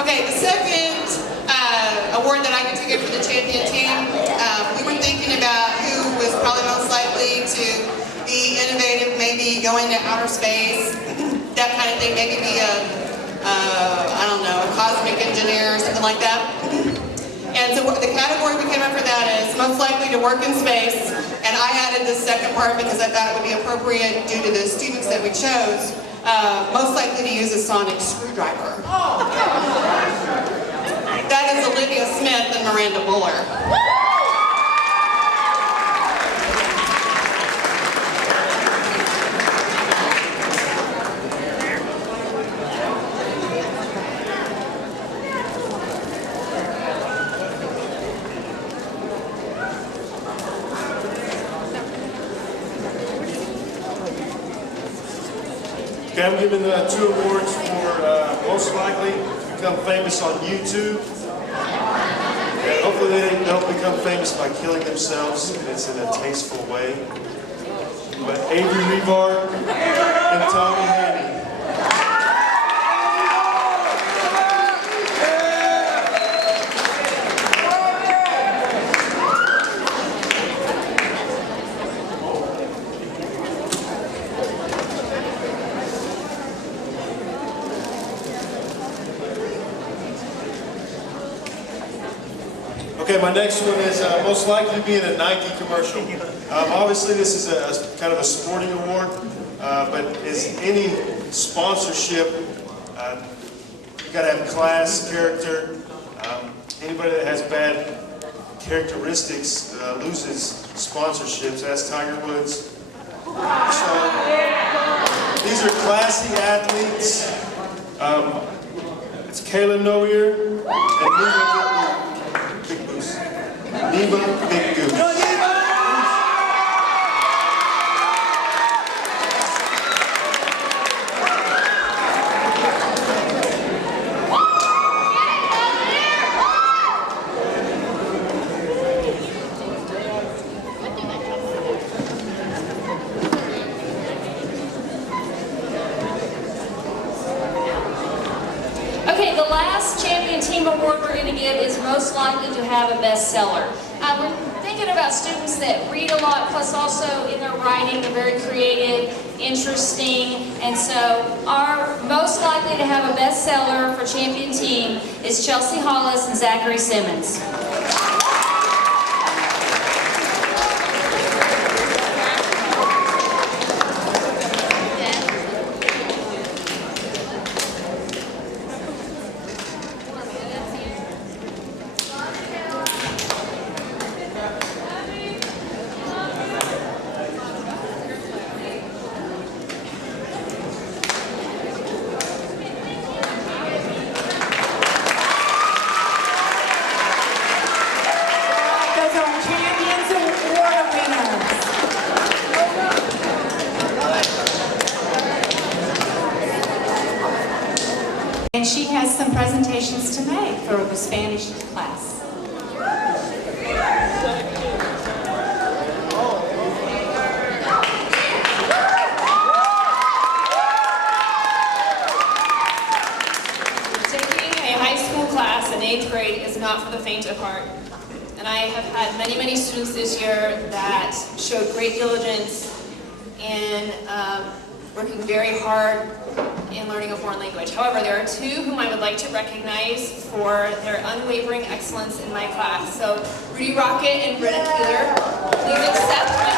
Okay, the second award that I get to give for the champion team, we were thinking about who was probably most likely to be innovative, maybe go into outer space, that kind of thing, maybe be I don't know, a cosmic engineer or something like that. And so the category we came up for that is most likely to work in space. And I added this second part because I thought it would be appropriate due to the students that we chose, most likely to use a sonic screwdriver. That is Olivia Smith and Miranda Buller. Okay, I'm giving 2 awards for most likely to become famous on YouTube. And hopefully they don't become famous by killing themselves, and it's in a tasteful way. But Avery Rebar and Tommy Haney. Okay, my next one is most likely being a Nike commercial. Obviously, this is a kind of a sporting award, but as any sponsorship, you got to have class, character. Anybody that has bad characteristics loses sponsorships. That's Tiger Woods. So these are classy athletes. It's Kayla No Ear and Neva Big Goose. Neva Big Goose. Champion Team Award we're going to give is most likely to have a bestseller. We're thinking about students that read a lot, plus also in their writing, they're very creative, interesting, and so our most likely to have a bestseller for Champion Team is Chelsea Hollis and Zachary Simmons. And she has some presentations to make for the Spanish class. Taking a high school class in 8th grade is not for the faint of heart. And I have had many, many students this year that showed great diligence in working very hard in learning a foreign language. However, there are two whom I would like to recognize for their unwavering excellence in my class. So, Rudy Rocket and Britta Keeler, please accept my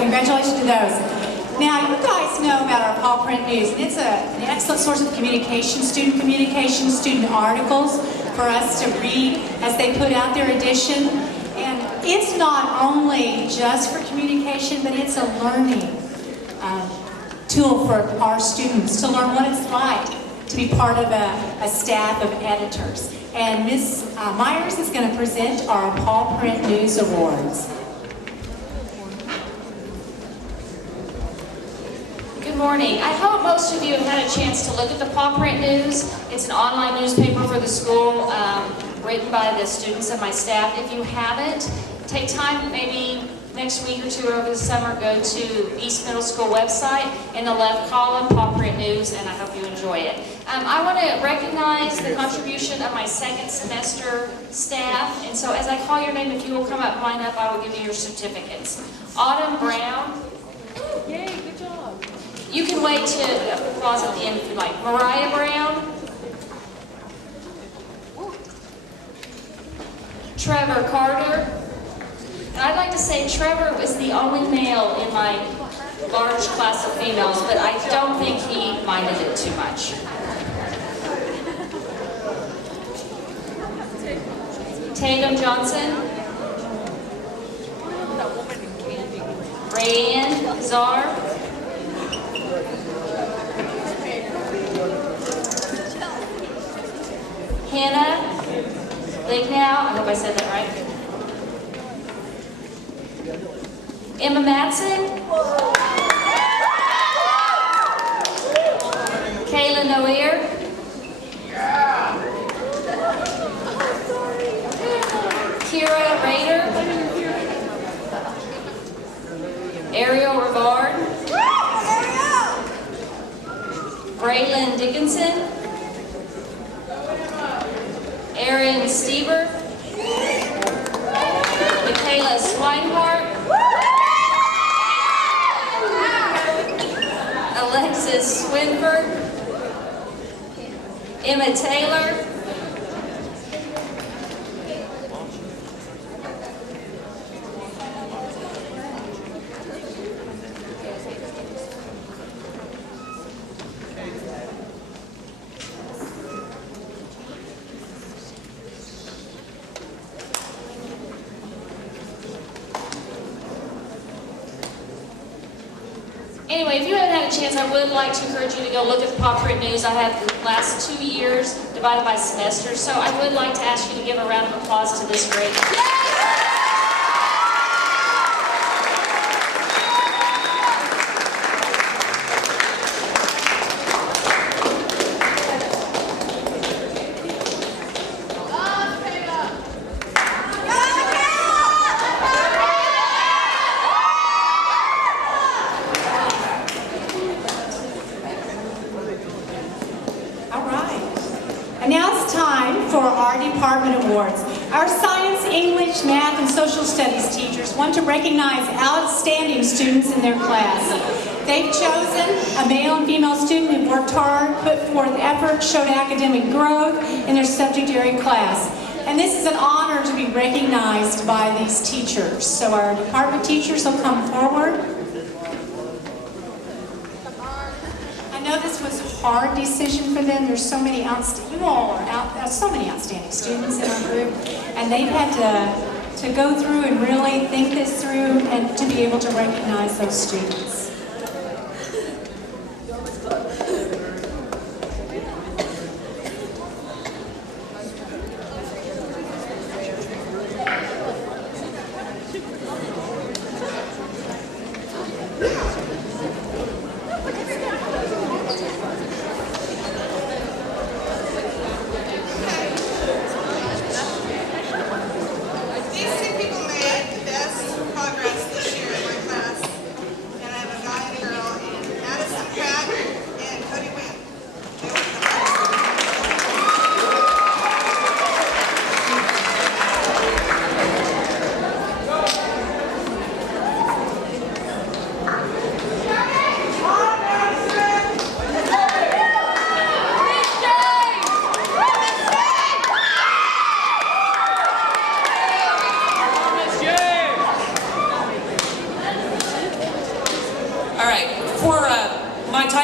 congratulations. Congratulations to those. Now, you guys know about our Paw Print News, and it's an excellent source of communication, student articles for us to read as they put out their edition. And it's not only just for communication, but it's a learning tool for our students to learn what it's like to be part of a staff of editors. And Ms. Myers is going to present our Paw Print News Awards. Good morning. I hope most of you have had a chance to look at the Paw Print News. It's an online newspaper for the school written by the students and my staff. If you haven't, take time maybe next week or two or over the summer, go to East Middle School website. In the left column, Paw Print News, and I hope you enjoy it. I want to recognize the contribution of my second semester staff, and so as I call your name, if you will come up, line up, I will give you your certificates. Autumn Brown. Yay, good job. You can wait to applause at the end if you like. Mariah Brown. Trevor Carter. And I'd like to say Trevor was the only male in my large class of females, but I don't think he minded it too much. Tatum Johnson. Rayanne Czar. Hannah Lignow, I hope I said that right. Emma Matson. Kayla Noir. Kira Rader. Ariel Rivard. Braylon Dickinson. Erin Stever. Michaela Swinehart. Alexis Swinford. Emma Taylor. Anyway, if you haven't had a chance, I would like to encourage you to go look at the Paw Print News. I have the last 2 years divided by semesters, so I would like to ask you to give a round of applause to this great. All right. And now it's time for our department awards. Our science, English, math, and social studies teachers want to recognize outstanding students in their class. They've chosen a male and female student who worked hard, put forth effort, showed academic growth in their subject area class. And this is an honor to be recognized by these teachers. So our department teachers will come forward. I know this was a hard decision for them. There's so many you all are so many outstanding students in our group, and they've had to go through and really think this through and to be able to recognize those students.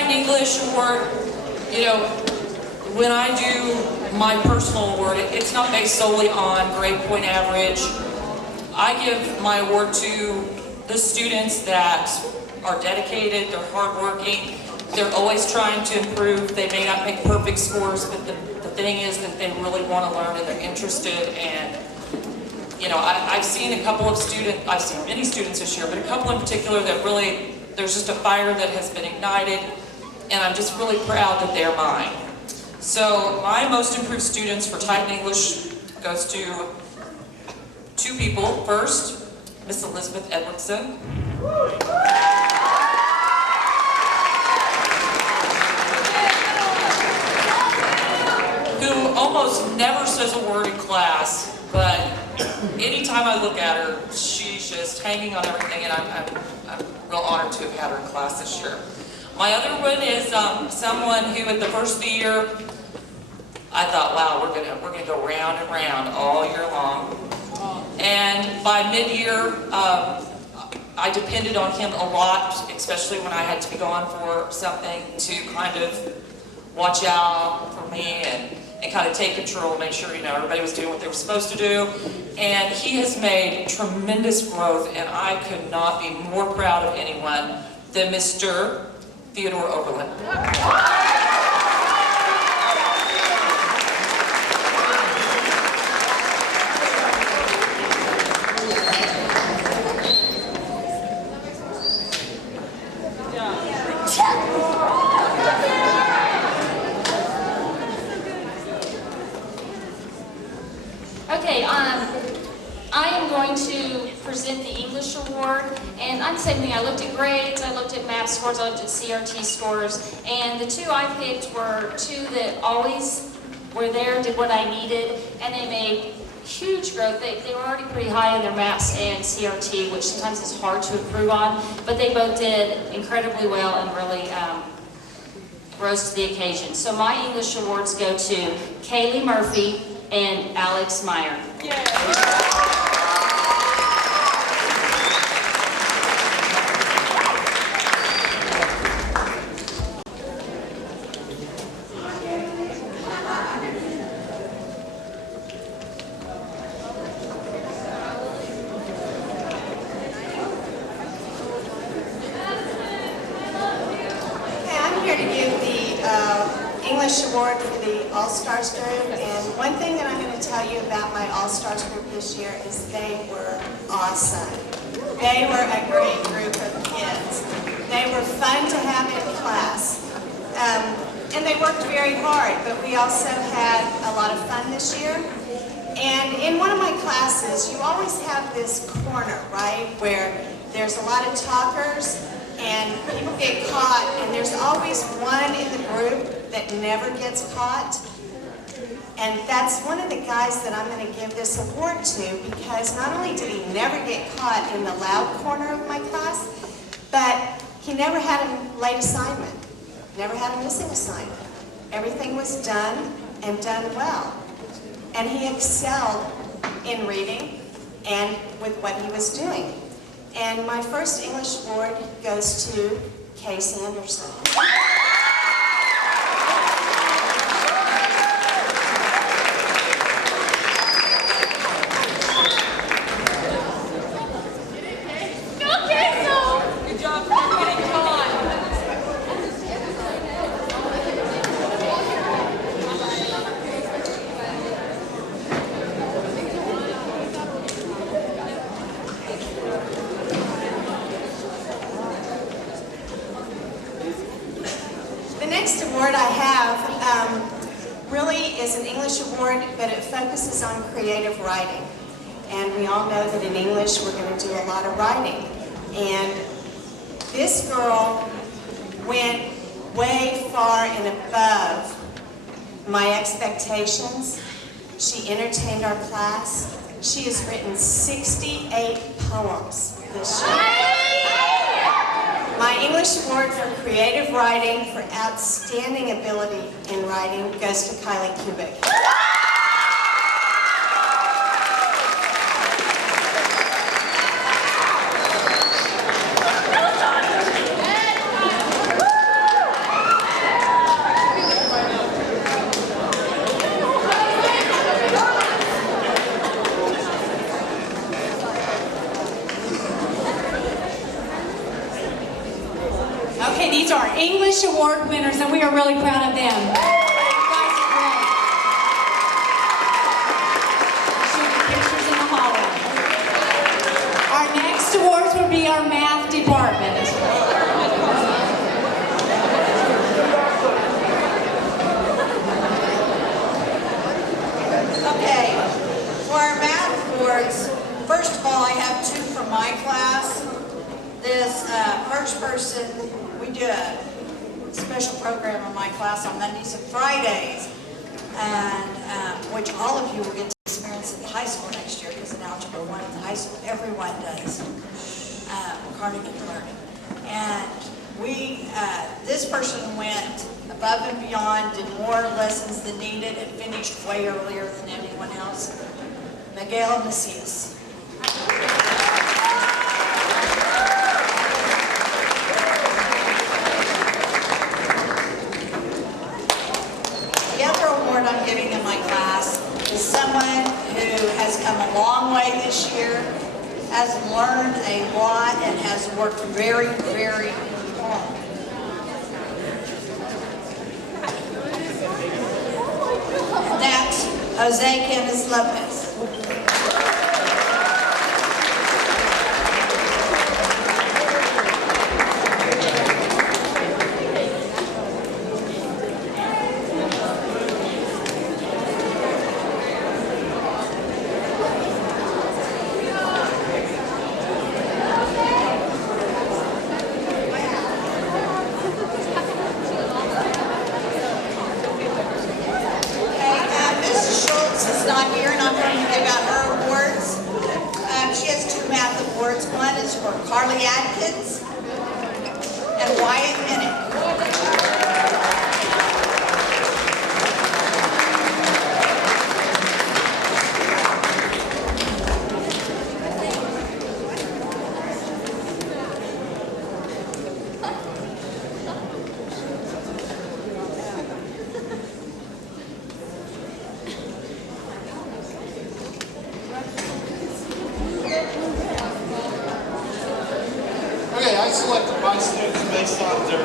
English award, when I do my personal award, it's not based solely on grade point average. I give my award to the students that are dedicated, they're hardworking, they're always trying to improve. They may not make perfect scores, but the thing is that they really want to learn and they're interested. And I've seen I've seen many students this year, but a couple in particular that really, there's just a fire that has been ignited, and I'm just really proud that they're mine. So my most improved students for Titan English goes to two people. First, Miss Elizabeth Edwardson. Who almost never says a word in class, but anytime I look at her, she's just hanging on everything, and I'm real honored to have had her in class this year. My other one is someone who at the first of the year, I thought, wow, we're gonna go round and round all year long. And by mid-year, I depended on him a lot, especially when I had to be gone for something, to kind of watch out for me and kind of take control, make sure everybody was doing what they were supposed to do. And he has made tremendous growth, and I could not be more proud of anyone than Mr. Theodore Oberlin. Okay, I am going to present the English award, and I'm saying I looked at grades, I looked at math scores, I looked at CRT scores, and the two I picked were two that always were there, did what I needed, and they made huge growth. They were already pretty high in their maths and CRT, which sometimes is hard to improve on, but they both did incredibly well and really rose to the occasion. So my English awards go to Kaylee Murphy and Alex Meyer. English Award for the All-Stars group, and one thing that I'm going to tell you about my All-Stars group this year is they were awesome. They were a great group of kids. They were fun to have in class. And they worked very hard, but we also had a lot of fun this year. And in one of my classes, you always have this corner, right, where there's a lot of talkers and people get caught, and there's always one in the group that never gets caught. And that's one of the guys that I'm going to give this award to, because not only did he never get caught in the loud corner of my class, but he never had a late assignment, never had a missing assignment. Everything was done and done well. And he excelled in reading and with what he was doing. And my first English award goes to Casey Anderson. Good job for never getting caught. The next award I have really is an English award, but it focuses on creative writing. And we all know that in English we're going to do a lot of writing. And this girl went way far and above my expectations. She entertained our class. She has written 68 poems this year. My English award for creative writing for outstanding ability in writing goes to Kylie Kubik. Okay, these are English award winners, and we are really proud of them. You guys are great. Shoot the pictures in the hallway. Our next awards will be our math department. Okay, for our math awards, first of all, I have two from my class. This first person, we do a special program in my class on Mondays and Fridays, and which all of you will get to experience at the high school next year, because in Algebra 1 at the high school, everyone does Carnegie Learning. And we, this person went above and beyond, did more lessons than needed, and finished way earlier than anyone else. Miguel Macias. The other award I'm giving in my class is someone who has come a long way this year, has learned a lot, and has worked very, very hard. And that's Jose Candice Lopez. Not here, and I'm going to give out her awards. She has two math awards. One is for Carly Atkins and Wyatt Minnick. Okay, I selected my students based on their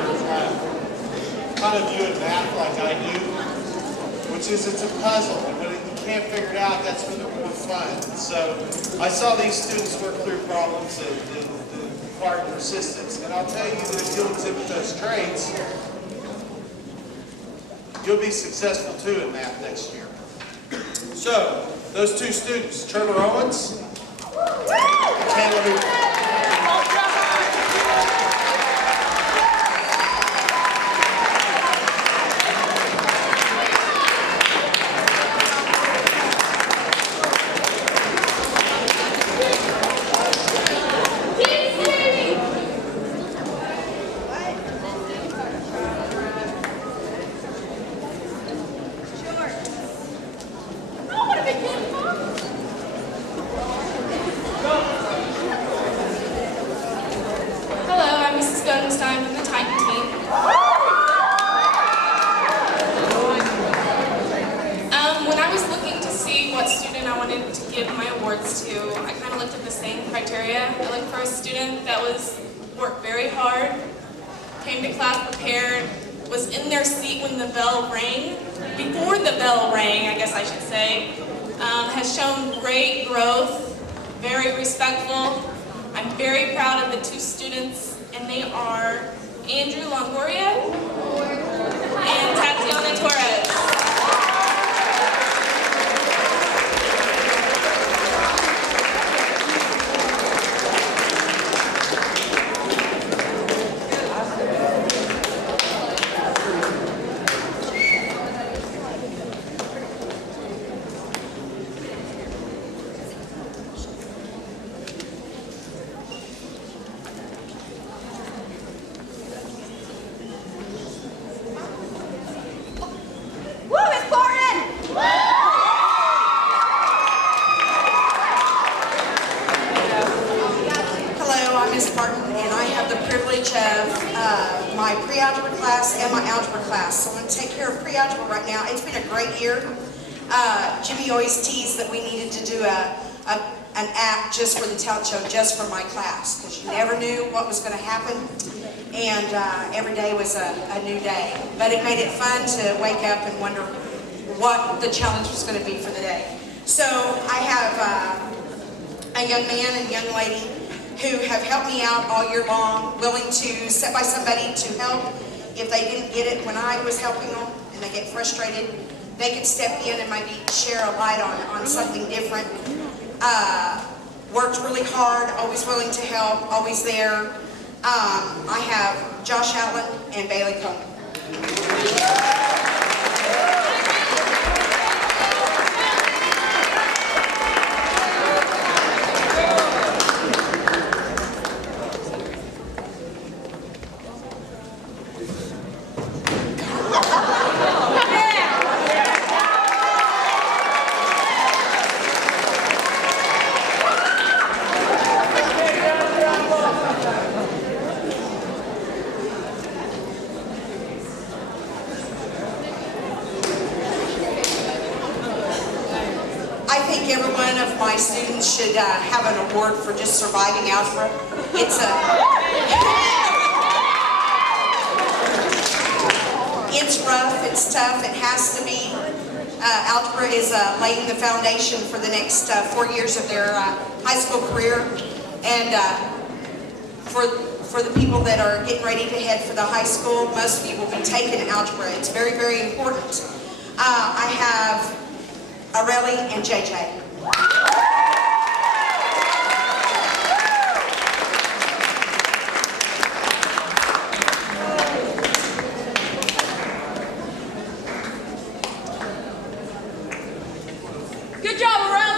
kind of viewing math like I do, which is it's a puzzle. And when you can't figure it out, that's when it's more fun. So I saw these students work through problems that required persistence. And I'll tell you that if you'll exhibit those traits, you'll be successful too in math next year. So, those two students, Trevor Owens, from the Titan team. When I was looking to see what student I wanted to give my awards to, I kind of looked at the same criteria. I looked for a student that worked very hard, came to class prepared, was in their seat when the bell rang, before the bell rang, I guess I should say, has shown great growth, very respectful. I'm very proud of the two students, and they are Andrew Longoria and Tatiana Torres. My pre-algebra class and my algebra class. So I'm going to take care of pre-algebra right now. It's been a great year. Jimmy always teased that we needed to do an act just for the talent show, just for my class, because you never knew what was going to happen, and every day was a new day. But it made it fun to wake up and wonder what the challenge was going to be for the day. So I have a young man and young lady who have helped me out all year long, willing to sit by somebody to help. If they didn't get it when I was helping them and they get frustrated, they could step in and maybe share a light on something different. Worked really hard, always willing to help, always there. I have Josh Allen and Bailey Coleman. My students should have an award for just surviving algebra. It's rough, it's tough, it has to be. Algebra is laying the foundation for the next 4 years of their high school career. And for the people that are getting ready to head for the high school, most of you will be taking algebra. It's very, very important. I have Aurelie and JJ. Good job, Aurelie.